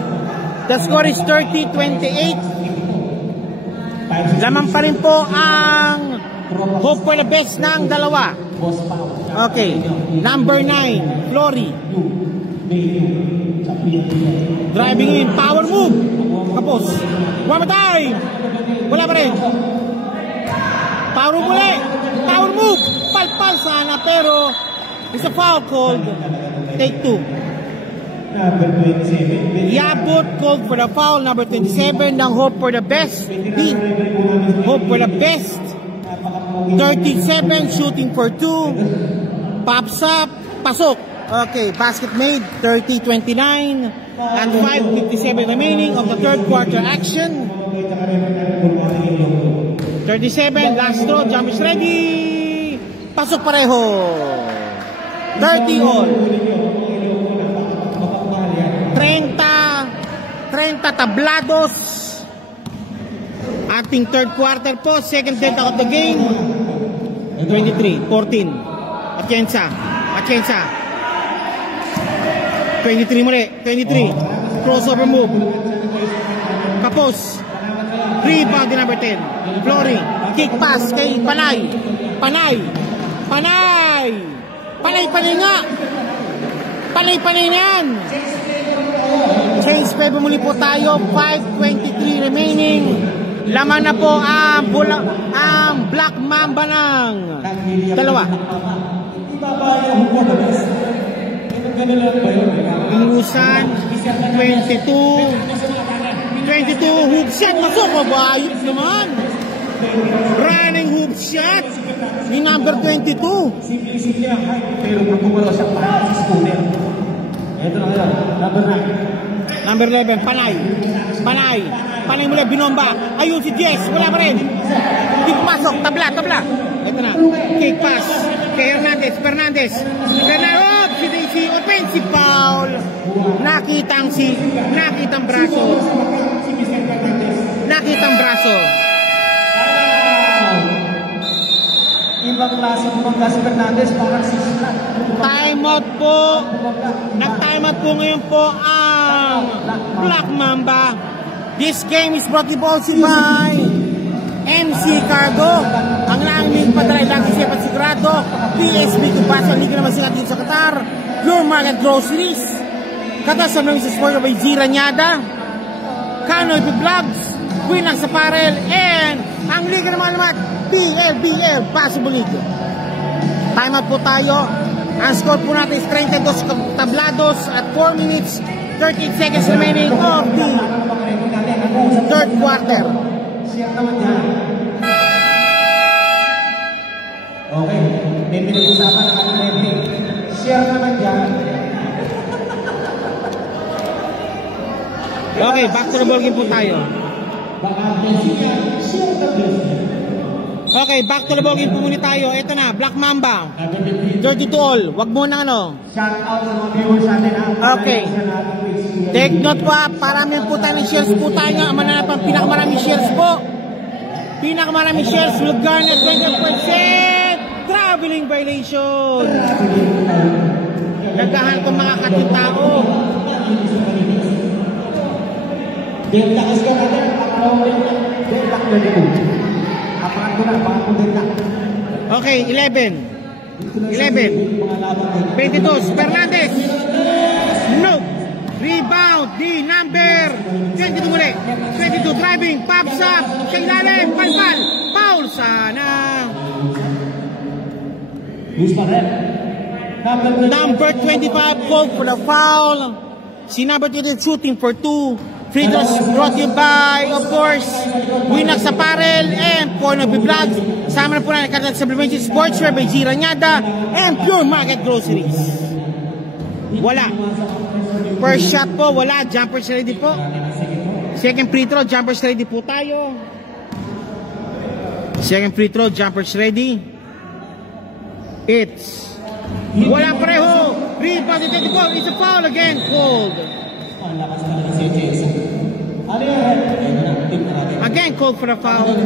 The score is 30-28. Lamang pa rin po ang hope for the best ng dalawa. Okay, number 9, Flory. Driving in, power move. Kapos. One more time. Wala pa rin. Power move ulit. Power move. Palpal sana, pero it's a foul called. Take 2. number 27. Yabut called for the foul. Number 27 ng Hope for the Best. Hope for the Best. 37 shooting for 2. Pops up. Pasok. Okay, basket made. 30-29. And 5:57 remaining of the third quarter action. 37, last throw. Jump is ready. Pasok pareho. 30 all. 30 tablados. Ating third quarter po. Second delta of the game. 23, 14. Atienza. 23 muli. 23. Crossover move. Kapos. Rebound din number 10. Flory. Kick pass kay Panay. Panay nga. Panay yan. Change play muli po tayo. 5:23 remaining. Laman na po ang Black Mamba ng dalawa. Ingusan 22 hoop shot. Masok ko ba? Ayos naman. Running hoop shot ni number 22. Simple ang height, pero magkukulo siya para sa schooner. Ito na kaya, Number 11, Panay mula binomba. Ayun si Jess, wala pa rin. Hindi pumasok, tabla. Ito na, kick pass kay Fernandez. Si Daisy, offensive foul. Nakitang braso. Ibang klase bumangga si Fernandez, parang si Slat. Timeout po. Nag-timeout po ngayon po ang Black Mamba. This game is brought to you also by MC Cargo. Ang langing padaray lagi siya pasigurado. PSB Tupasa, hindi ka naman siya dito sa Qatar. Your Market Groceries. Katasam namin sa sport by G. Ranyada. Kanoy Vlogs. Winang sa Parel. And ang liga ng mga alamat, PLBL Basketball League. Time out po tayo. Ang score po natin is 32 tablados at 4 minutes 38 seconds remaining of the third quarter. Okay, may pinag-usapan ng ating referee. Share naman dyan. Okay, back to the ball game po tayo. Okay, back to the ball game po muna tayo. Ito na, Black Mamba. 32 all. Wag mo na Shout out sa mga viewers natin. Okay. Take note pa, parami po tayo ng shares po tayo nga. Mananap ang pinakamaraming shares po. Pinakamaraming shares will garner 20% traveling violation. Nagdahan ko mga katitao. Delta is ka natin. Delta ko na. Okay, 11. 22, Fernandez. No. Rebound, di number 22 muli. 22 driving, pops up. Sa ilalim, palpal. Foul sana. Number 25 called for the foul. Si number 22 shooting for 2. Free throws brought to you by, of course, Winax Apparel and Porno Vlogs. Sama na po na Katat Supplementary Sportswear by G. Ranyada and Pure Market Groceries. Wala. First shot po, wala. Jumpers ready po. Second free throw, jumpers ready po tayo. Second free throw, jumpers ready. It's wala pareho. Rebound, it's a foul again. Called. Again, called for the foul.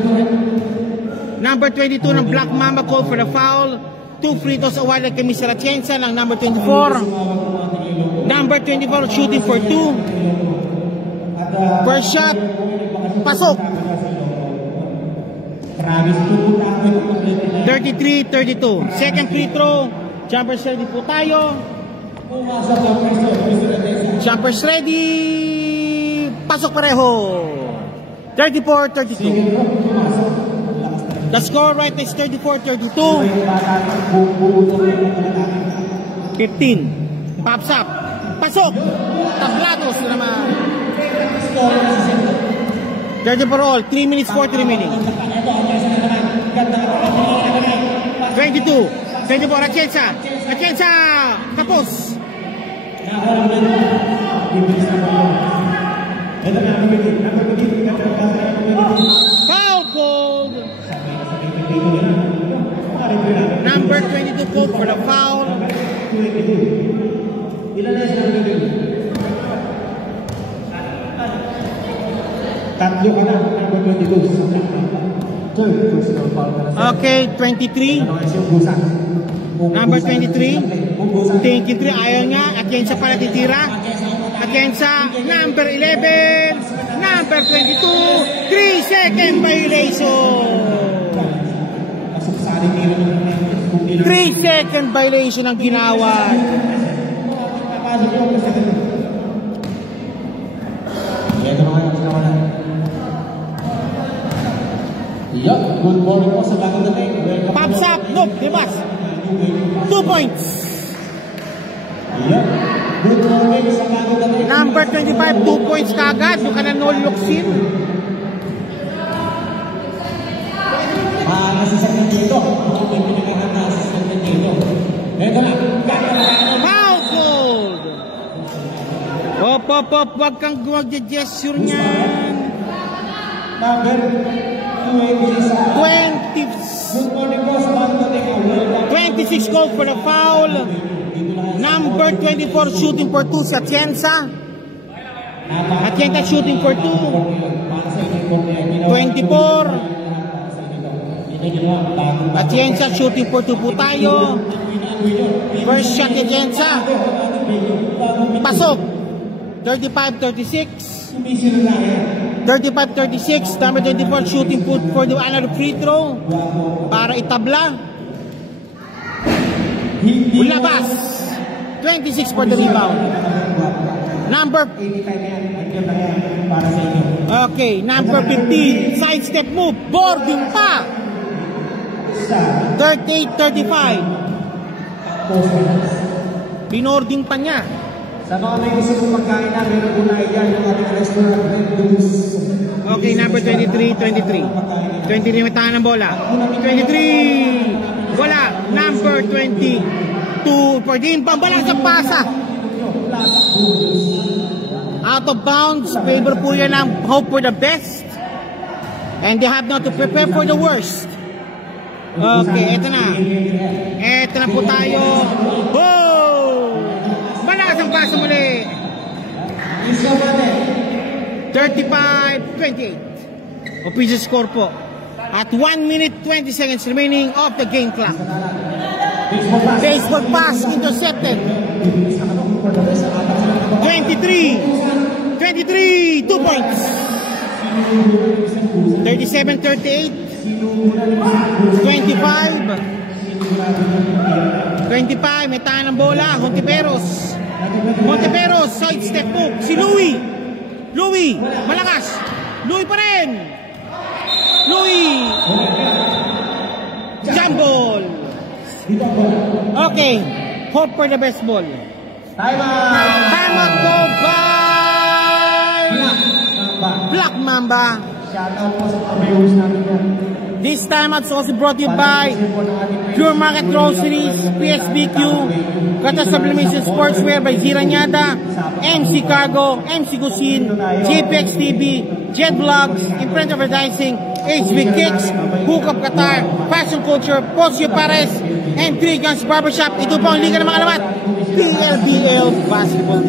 Number 22 ng Black Mamba called for the foul. 2 free throws awarded kay Mr. Atienza ng number 24. Number 24 shooting for 2. First shot, pasok. 33-32. Second free throw, jumpers ready po tayo. Jumpers ready. Pasok pareho. 34-32. The score right is 34-32. 15. Pops up. Pasok. Tablatos naman. 30 for all. 3 minutes 40 remaining. 22. 24. Atienza. Atienza. Tapos. Foul called. Number 22 called for the foul. Tatlo ka na, number 22. Okay, 23. Number 23. 23, ayaw nga. Atienza pa natitira. Atienza, number 11. Number 22. 3-second violation. 3-second violation ang ginawa. Good morning po sa bagong dating. Pops up, nope, dibas. 2 points. Good morning sa bagong dating. Number 25, 2 points kagad. Yung ka na no-luksin. Nasasaktan dito. May pinagahan na nasasaktan dito. Ito na. Foul gold. Op. Wag kang mag-gesture niyan. Number 26 called for the foul. Number 24 shooting for 2 si Atienza. Atienza shooting for 2. 24. Atienza shooting for 2 po tayo. First shot Atienza. Pasok. 35-36. 35-36, number 24 shooting put for the another free throw para itabla. Ulabas. 26 for the rebound. Number okay, number 15 side step move, boarding pa. 38-35. Binording pa niya. Sa mga may gusto kong pagkain na, meron po na yan yung ating restaurant Red Goose. Okay, number 23. 23 may tangan ng bola. 23. Wala. Number 22. 14. Pambala sa pasa. Out of bounds. Favor po yan ang hope for the best. And they have now to prepare for the worst. Okay, eto na. Eto na po tayo. Oh! Malakas ang pasa muli. 35-28. Official score po. At 1 minute 20 seconds remaining of the game clock. Baseball pass intercepted. 23. 2 points. 37-38. 25, may tangan ng bola. Hontiveros, side step move. Si Louie, malakas. Louie pa rin. Jump ball. Okay, hope for the best ball. Time out go by Mamba. Shoutout po sa viewers natin yan. This time it's also brought to you by Pure Market Groceries, PSBQ, Kata Sublimation Sportswear by Ziranyada, MC Cargo, MC Gusin, JPX TV, Jet Vlogs, Imprint Advertising, HB Kicks, Hookup Qatar, Fashion Culture, Posio Pares, and Three Guns Barbershop. Ito po ang liga ng mga alamat, PLBL Basketball.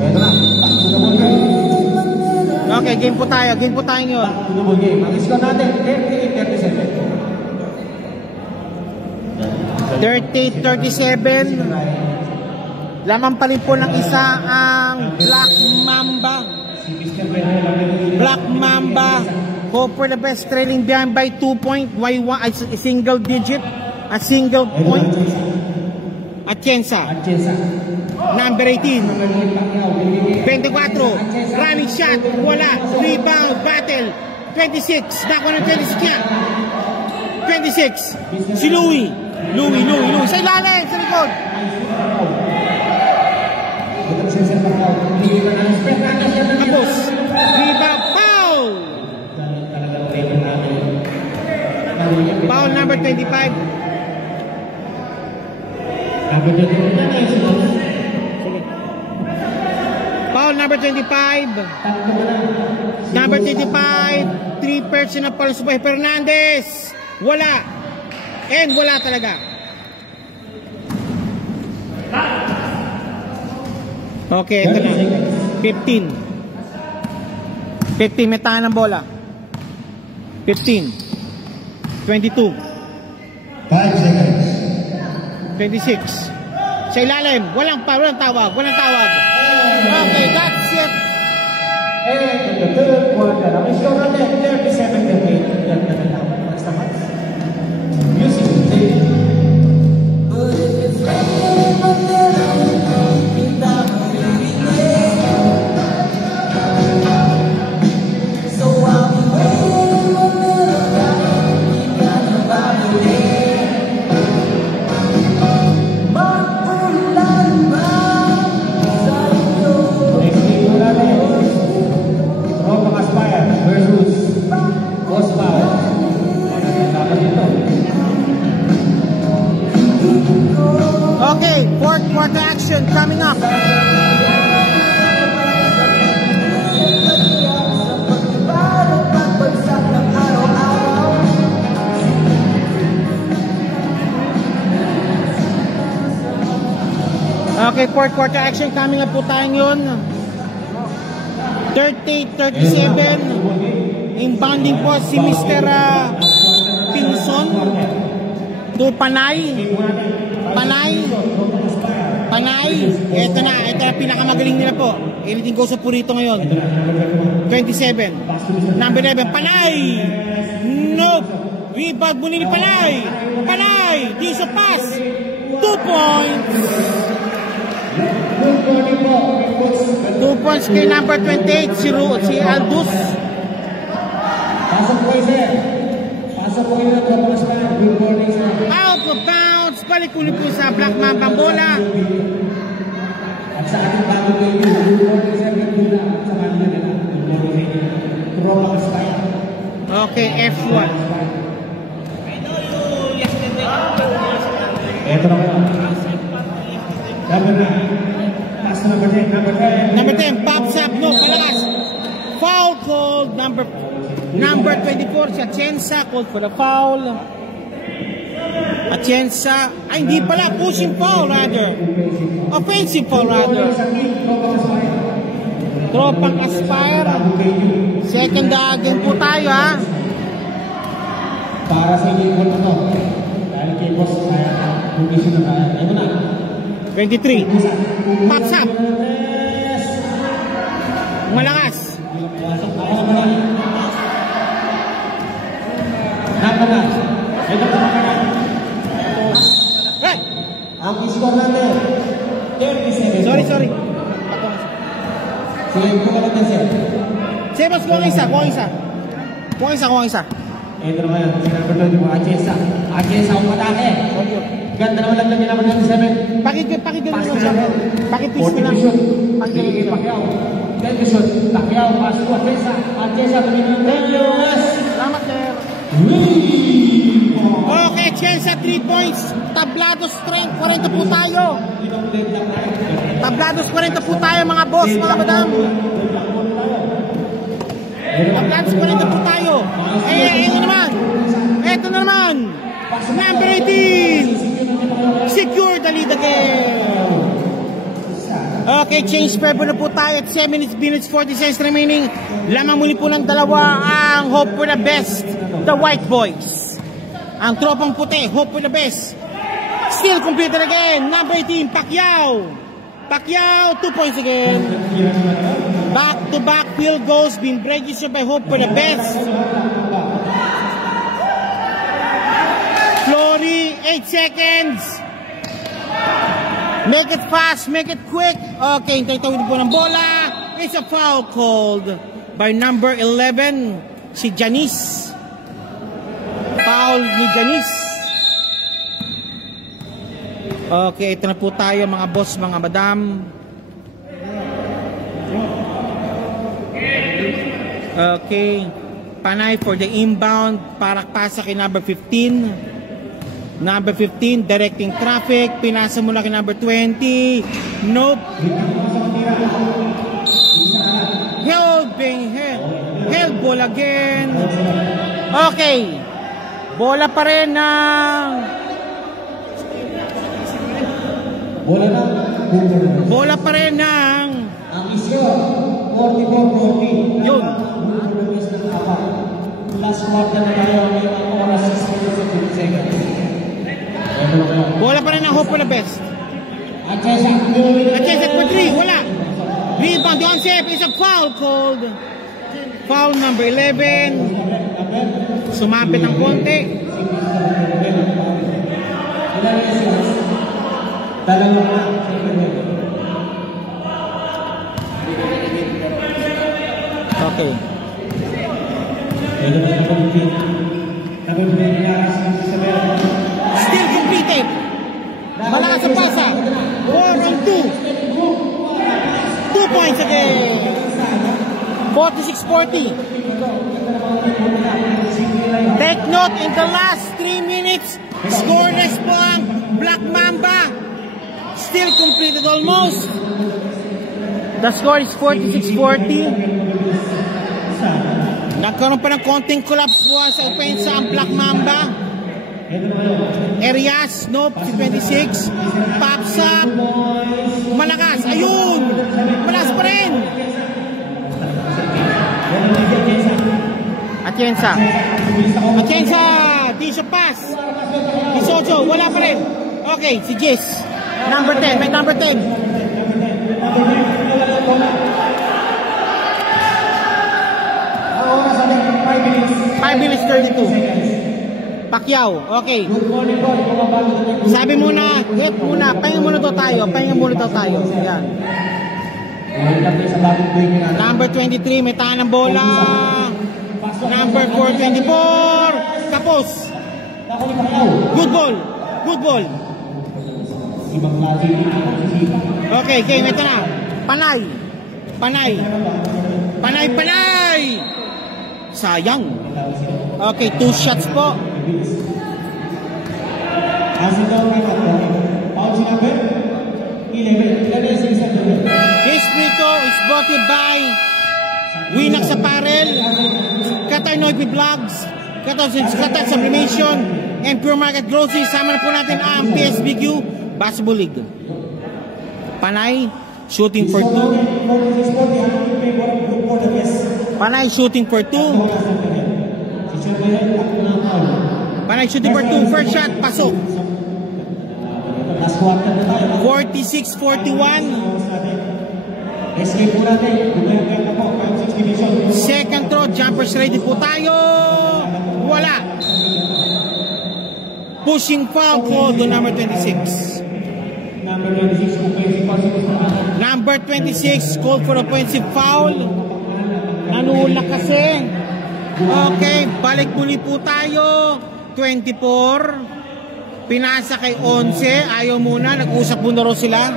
Ito na. Okay, game po tayo ngayon. Double game. Ang score natin, 38-37. Lamang pa rin po ng isa ang Black Mamba. Black Mamba. Hope for the best, trailing behind by 2 point. A single digit. A single point. Atienza. Number 18. 24. Running shot. Wala. Rebound. Battle. 26. Dako ng 26 niya. 26. Si Louie. Louie. Sa ilalim. Sa likod. Tapos. Rebound. Foul. Foul number 25. Foul number 25. Number 25. 3 personal fouls by Fernandez. Wala. And wala talaga. Okay, ito na. 15. 15, may tahan ng bola. 15. 22. 5 seconds. 26. Sa ilalim, walang tawag. Okay, that's it. And the third quarter, ang score natin, 37-38. Next na match. Music. Okay, fourth quarter action coming up. Okay, fourth quarter action coming up po tayo yun. 38-37. Inbounding po si Mr. Pinson to Panay. Ito na pinakamagaling nila po. Anything goes up po rito ngayon. 27. Number 11, Panay. Nope. Rebound muli ni Panay. Diso pass. 2 points. 2 points kay number 28, si Aldous. Out of bounds. Balik ulit po sa Black Mamba bola. At sa ating bago kayo, sa kanila Okay, F1. Ito na kayo. Number 10, pops up, no, palakas. Foul called, number 24, si Atienza, called for the foul. Atienza, hindi pala, pushing foul rather. Offensive foul rather. Tropang Aspire. Second again po tayo, ha. Para sa inyo po ito. Dahil kay boss, kaya condition na kaya. Ito na. 23. Pops up. Malakas. Hey! Ang score natin, 37. Sorry. Sige, buka natin siya. Sebas, kuha isa. Ito naman, sinabi ko yung Atienza. Atienza ang matake. Ganda naman lang lang number 27. Pakigyan mo siya. Pakitwist mo lang. Sige, Pacquiao. Thank you, sir. Pacquiao, pass to Atesa. Atesa, thank you. Salamat, sir. Okay, chance sa 3 points. Tablados strength, 40 po tayo. Tablados 40 po tayo, mga boss, mga madam. Tablados 40 po tayo. Ito naman. Number 18. Secure the lead again. Okay, change purple na po tayo at 7 minutes 40 seconds remaining. Lamang muli po ng dalawa ang hope for the best, the white boys. Ang tropang puti, hope for the best. Still completed again. Number 18, Pacquiao. Pacquiao, 2 points again. Back-to-back field goals being registered by hope for the best. Flory, 8 seconds. Make it fast, make it quick. Okay, hintay-tawid po ng bola. It's a foul called by number 11, si Janice. Foul ni Janice. Okay, ito na po tayo mga boss, mga madam. Okay, Panay for the inbound para pasa kay number 15. Number 15, directing traffic. Pinasa muna kay number 20. Nope. Held ball again. Okay. Bola pa rin ng... Bola pa rin ng... Ang isyo, 44-40. Yun. Last quarter na tayo, ang oras 6 seconds. Bola pa rin ang hope for the best. Atesa for 3, wala. Rebound, Joseph is a foul called. Foul number 11. Sumapit ng konti. Okay. Still completed. Malakas ang pasa. 4-2. 2 points again. 46-40. Take note, in the last 3 minutes, scoreless po ang Black Mamba. Still completed almost. The score is 46-40. Nagkaroon pa ng konting collapse po sa opensa ang Black Mamba. Arias, nope, si 26. Pops up. Malakas, ayun. Malakas pa rin. Atienza. Tisha pass. Isoso, wala pa rin. Okay, si Jess. Number 10, may number 10. 5 minutes 32. Pacquiao, okay. Sabi muna, hit muna, pahinga muna to tayo. Yan. Number 23, may tahan ng bola. Number 424. Tapos. Good ball. Okay, ito na. Panay. Sayang. Okay, 2 shots po. This video is brought to you by Winax Apparel, Qatar Noipi Vlogs, Qatar Sublimation, and Pure Market Grocery. Sama na po natin ang PSBQ Basketball League. Panay, shooting for 2. Panay shooting for 2. First shot, pasok. 46-41. Second throw, jumpers ready po tayo. Wala. Pushing foul call to number 26. Number 26 called for offensive foul. Nanulak kasi. Okay, balik muli po tayo. 24. Pinasa kay 11. Ayaw muna. Nag-usap muna raw sila.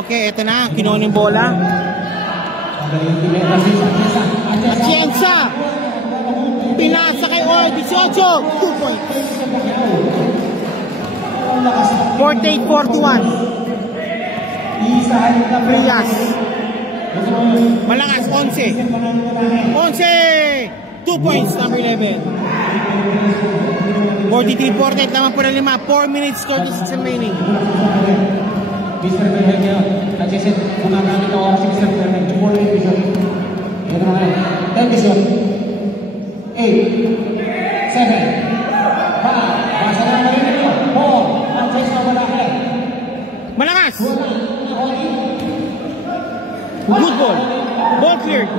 Okay, eto na. Kinuha ng bola. Atienza. Pinasa kay 18. 2 points. 48-41. Frias. Malakas. 11. 2 points. Number 11. 43-48 naman po na 5. 4 minutes 36 remaining. Mr. Benhegel, nagsisit gumagamit ng oras si Mr. Benhegel. 4 episode. Ito na ngayon. 10 episode. 8 7 5 Basa na ngayon nito. 4 ang chase na wala kayo. Malakas. Good ball. Ball cleared.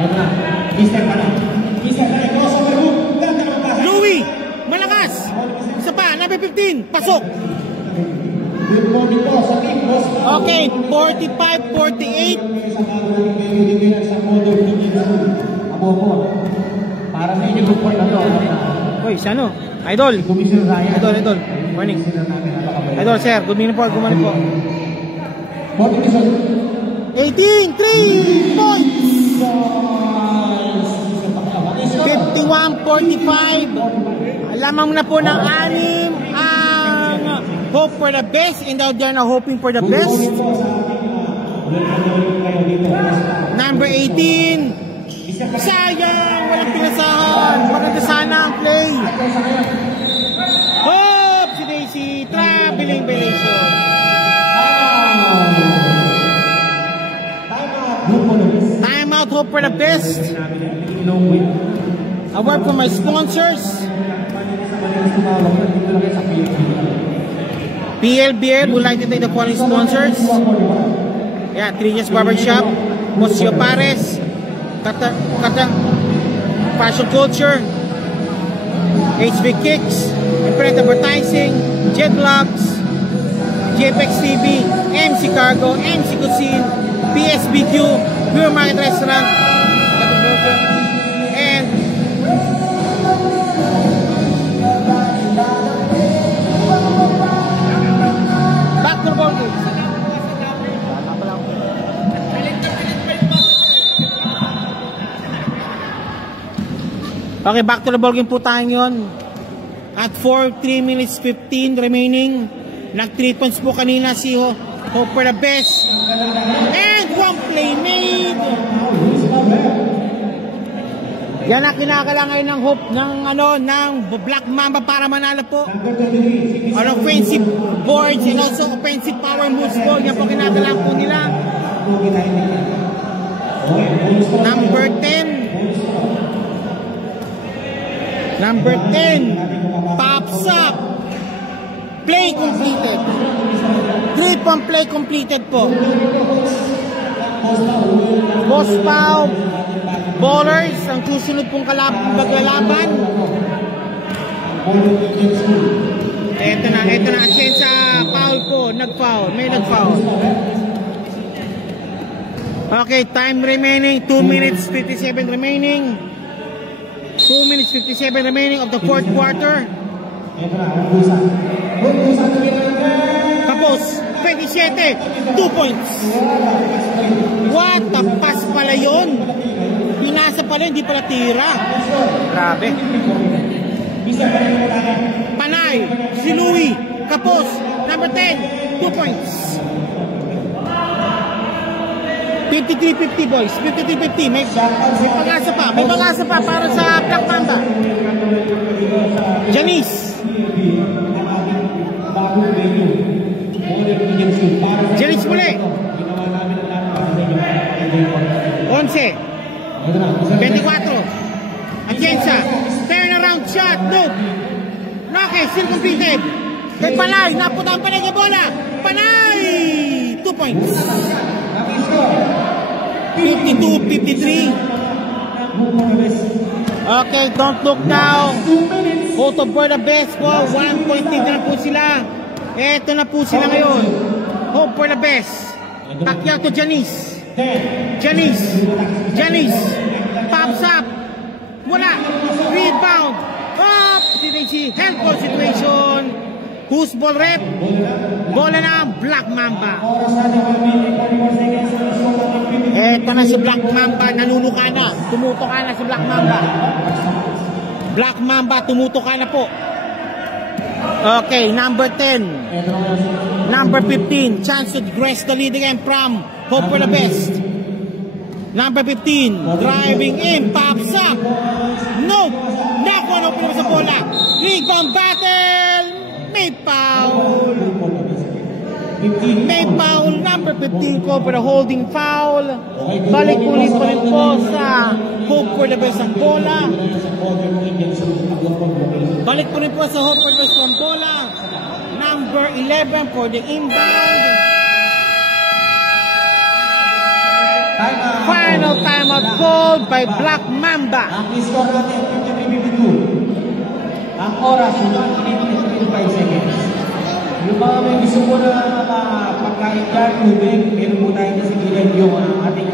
Ito na. Mr. Benhegel, crossover move. Ganda naman pa. Louie. Malakas. Isa pa. Number 15. Pasok. Okay, 45-48. Para sa inyo group point na to. Uy, sano? Idol. Idol. Morning. Idol, sir. Good morning po. 18, 3 points. 51-45. Lamang na po ng 6 ang hope for the best, and out there na hoping for the best. Number 18. Sayang, walang pinasahan. Maganda sana ang play. Hope si Daisy, traveling Belation. Time out, hope for the best. A word from my sponsors. PLBL would like to thank the following sponsors. Yeah, Triñas Barbershop, Mosio Pares, Kata Fashion Culture, HV Kicks, Imprint Advertising, Jet Vlogs, JPEX TV, MC Cargo, MC Cuisine, PSBQ, Pure Market Restaurant, and back to the ball game. Okay, back to the ball game po tayo yun. At 3 minutes 15 remaining. Nag 3 points po kanina si Hope for the best. And one play made. Yan ang kinakailangan ng Hope ng Black Mamba para manalo po. On offensive boards and also offensive power moves po. Yan po kinakailangan po nila. Number 10 pops up. Play completed. 3-point play completed po. Boss Pau ballers ang susunod pong paglalaban. Ito na Atienza, foul po, may nag-foul. Okay, time remaining 2 minutes 57 remaining. 2 minutes 57 remaining of the fourth quarter. Tapos 27, 2 points. What a pass pala yun. Pinasa pala, hindi pala tira. Grabe. Panay, si Louie, Kapos, number 10, 2 points. 53-50 boys, 53-50. May pag-asa pa para sa Black Mamba. Janice muli. 11 24. Atienza, turnaround shot, no. Noke, still completed. Kay Panay, naputan pa ng bola. Panay, 2 points. 52-53. Okay, don't look now. Hope for the best po. 1 point lead na po sila. Eto na po sila ngayon. Hope for the best. Pacquiao to Janice. Janice pops up. Wala. Rebound. Up. Si handball situation. Who's ball rep? Bola na Black Mamba. Eto na si Black Mamba. Nanunuka na. Tumutuka na si Black Mamba. Black Mamba, tumutuka na po. Okay, number 10. Number 15. Chance to grace the lead again from Hope for the Best. Number 15. Driving in. Pops up. No. Nakuha na po sa bola. Rebound battle. May foul. May foul. Number 15 ko for the holding foul. Balik ulit pa rin po sa Hope for the Best ang bola. Balik po rin po sa Hope for the Best ang bola. Number 11 for the inbound. Final timeout called by Black Mamba. Ang score natin, 53-52. Ang oras, 1:25 seconds. Yung mga may gusto po na pagkain dyan, tubig, meron po tayo sa gilid yung ating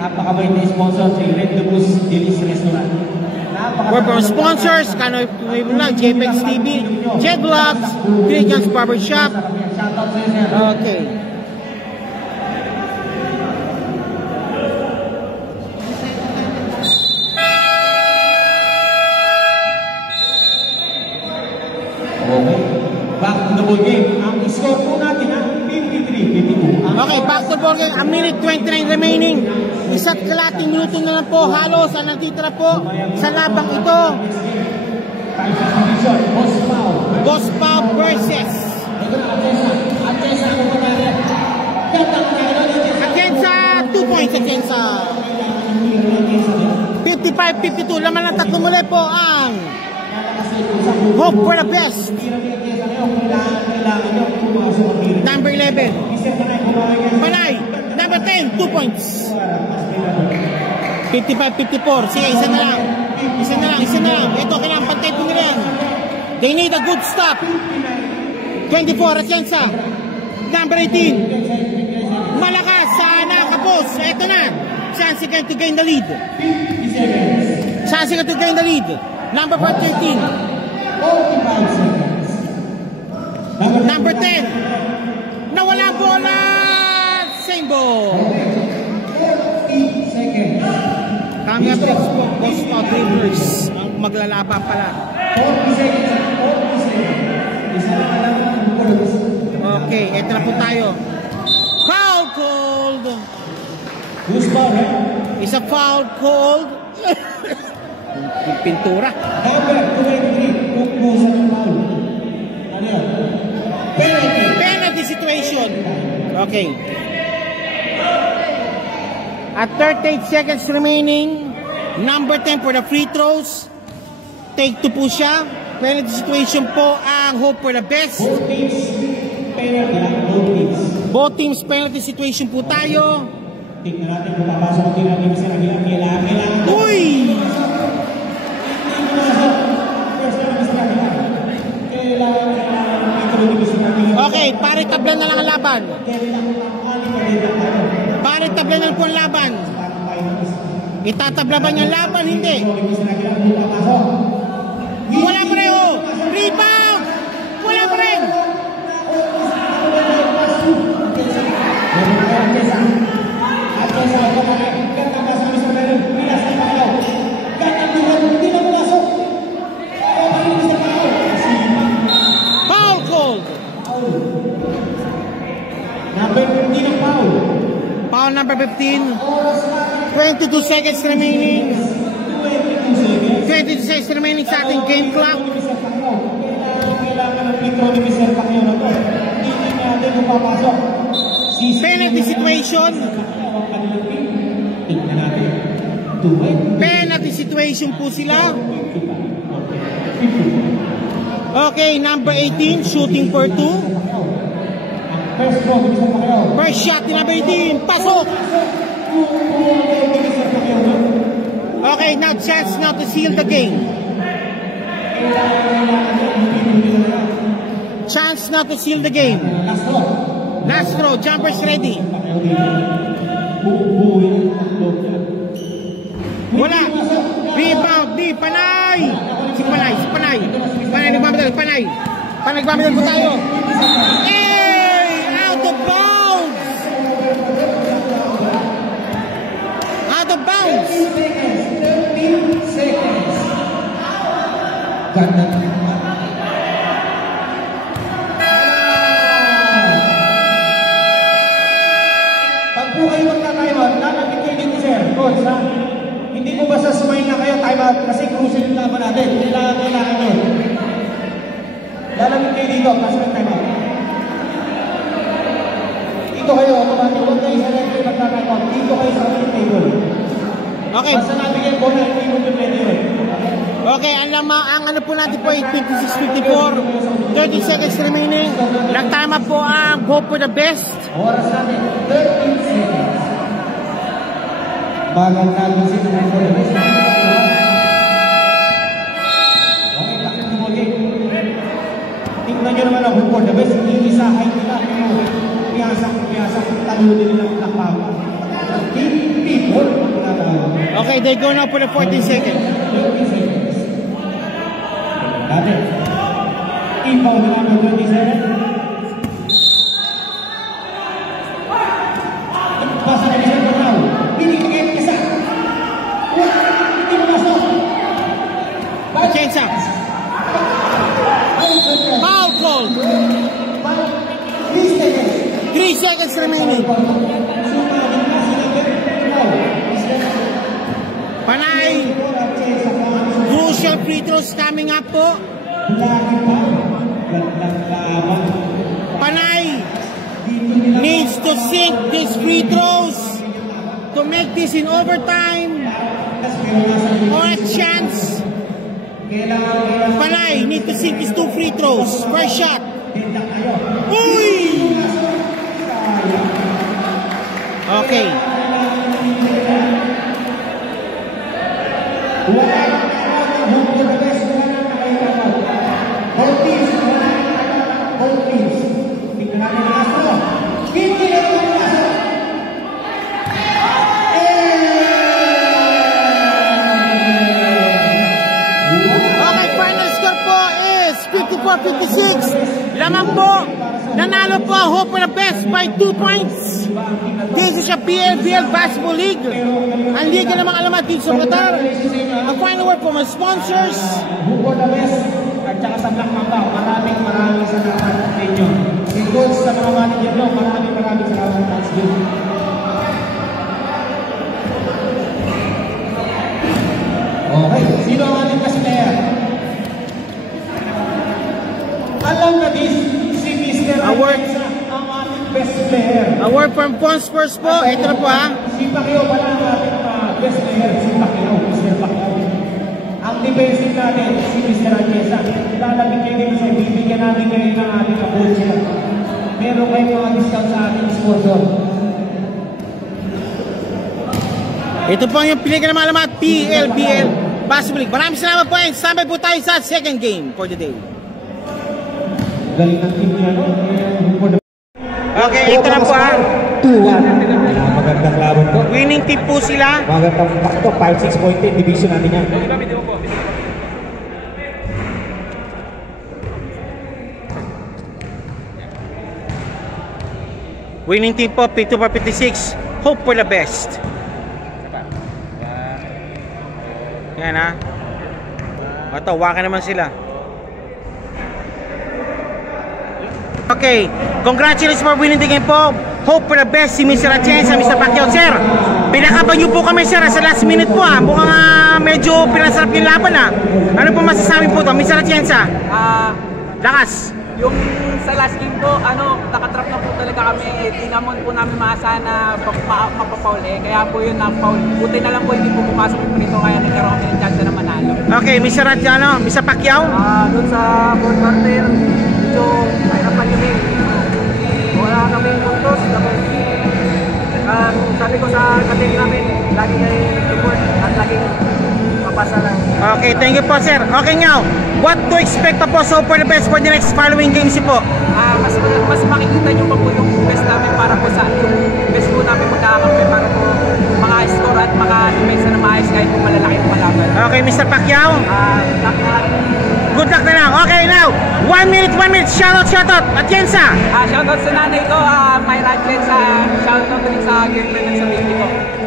napakabait na sponsor, si Red Dubus Delis Restaurant. We're from sponsors, Kanoy Vlog, JPEX TV, Jet Vlogs, Christian's Barbershop. Okay. Back to the ball game. Ang score po natin, 53-52. Okay, back to ball game. A minute 29 remaining. Isa't kalating minuto na lang po halos ang nagtitira po sa labang ito. Boss Pau versus Atienza. 2 points Atienza. 55-52. Laman ng tatlo muli po ang Hope for the Best. Number 11 Panay. Number 10 2 points. 55-54. Sige, isa na lang. Ito, kailangan pantay po nila. They need a good stop. 24 Atienza. Number 18 Malakas. Sana kapos. Ito na. Chance again to gain the lead. Number 13 Number 10 nawala bola. Same ball. Coming up next po, Boss Pau Dribblers ang maglalaban pala. Okay, eto na po tayo. Foul called. Is a foul called. Yung pintura. Penalty situation. Okay. At 38 seconds remaining. Number 10 for the free throws. Take 2 po siya. Penalty situation po ang Hope for the Best. Both teams penalty situation po tayo. Tingnan natin kung papasok din natin sa kailangan. Uy! Okay, pare tabla na lang ang laban. Pare tabla na lang po ang laban. Itatabla ba niya ang laban? Hindi. Wala pa rin, oh! Rebound! Wala pa rin! Foul called. Number 15 foul. Foul number 15. 22 seconds remaining. 22 seconds remaining sa ating game clock. Kailangan ng intro ni Mr. Pacquiao na to. Hindi natin kung papasok. Penalty situation. Tingnan natin. Penalty situation po sila. Okay, number 18, shooting for 2. First shot ni number 18, pasok! Okay, now chance now to seal the game. Chance now to seal the game. Last throw, jumpers ready. Wala. Rebound ni Panay. Si Panay. Panay nagmamadali. Panay nagmamadali po tayo. Out of bounds. Out of bounds. 13 seconds. Ganda. Pag po kayo magka-timeout, lalapit kayo dito, sir. Coach, ha? Hindi po basta sumayin na kayo, timeout, kasi crucial yung laban natin. Kailangan nyo. Lalapit kayo dito, kasi mag-timeout. Dito kayo, automatic. Huwag kayo sa referee magka-timeout. Dito kayo sa table. Okay. Basta nabigyan ko na, hindi mo pwede yun. Okay, ang ano po natin po ay 56:54. 30 seconds remaining. Nagtama po ang hope for the best. Oras natin, 13 seconds. Bagal natin si hope for the best. Okay, bakit mo ulit? Tingnan nyo naman ang hope for the best. Iisahay nila. Piyasak. Talo din nilang nakpapa. People. Okay, they go now for the 14 seconds. 13 seconds. Dati. Ipaw na naman 27. Pasa na siya po now. Binigyan isa. Hindi mo masok. Chensa. Foul call. 3 seconds remaining. Panay. Crucial free throws coming up po. Panay needs to sink these free throws to make this in overtime or a chance. Panay need to sink these 2 free throws. First shot. Uy! Okay. Final score po is 54-56. Lamang po. Nanalo po ang Hope for the Best by 2 points. This is a PLBL Basketball League. Ang liga ng mga alamat dito sa Qatar. Ang final word for my sponsors. Hope for the Best at saka sa Black Mamba. Maraming salamat sa inyo. Si Coach sa mga manager nyo, maraming salamat sa inyo. Okay, sino ang ating best player? Alam na si Mr. Award. Ang ating best player. Award from sponsors po. Ito na po ha. Si Pacquiao pala ang ating best player. Si Pacquiao, Mr. Pacquiao. Ang defensive natin, si Mr. Arjesa. Lalapit kayo dito sa bibigyan natin kayo ng ating coacher. Meron kayong mga discount sa ating sponsor. Ito po yung pilihan ng mga alamat, PLBL Basketball League. Maraming salamat po and standby po tayo sa second game for the day. Galing ng team niya, no? Okay, ito na po ha. 2-1. Magandang laban to. Winning team po sila. Magandang pakto, 5-6 point division natin yan. Winning team po, 54-56. Hope for the best. Yan ha. Matawakan naman sila. Okay, congratulations for winning the game po. Hope for the best si Mr. Atienza, Mr. Pacquiao. Sir, pinakaban niyo po kami sir sa last minute po ha. Mukhang medyo pinasarap yung laban ha. Ano po masasabi po to, Mr. Atienza? Lakas. Yung sa last game po, nakatrap na po talaga kami. Di naman po namin maasahan na mapapaul eh. Kaya po yun na-foul. Buti na lang po hindi po pumasok yung prito kaya nagkaroon kami ng chance na manalo. Okay, Mr. Pacquiao? Doon sa fourth quarter, medyo mahirapan yun eh. Wala kami puntos. Sabi ko sa kating namin, lagi kayo nag-report at laging mapasa lang. Okay, thank you po sir. Okay now, what to expect pa po so for the best for the next following games po? Mas makikita nyo pa po yung best namin para po sa yung best po namin magkakampi para po mga score at maka-defensa na maayos kahit kung malalaki na malaban. Okay, Mr. Pacquiao. Good luck na lang. Okay, now, 1 minute, shoutout. Atienza. Shoutout sa nanay ko, my Radlets, shoutout din sa girlfriend ng sa baby ko,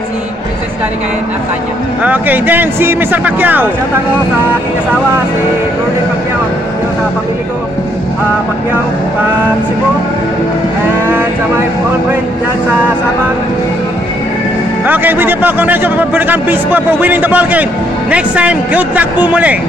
si Princess Danica and Tanya. Okay, then si Mr. Pacquiao. Shoutout ko sa aking asawa, si Jordan Pacquiao, sa pamilya ko, Pacquiao, Cebu, and sa my all friend dyan sa Sabang. Okay, with you po, congratulations for Bulacan Peace for winning the ball game. Next time, good luck po muli.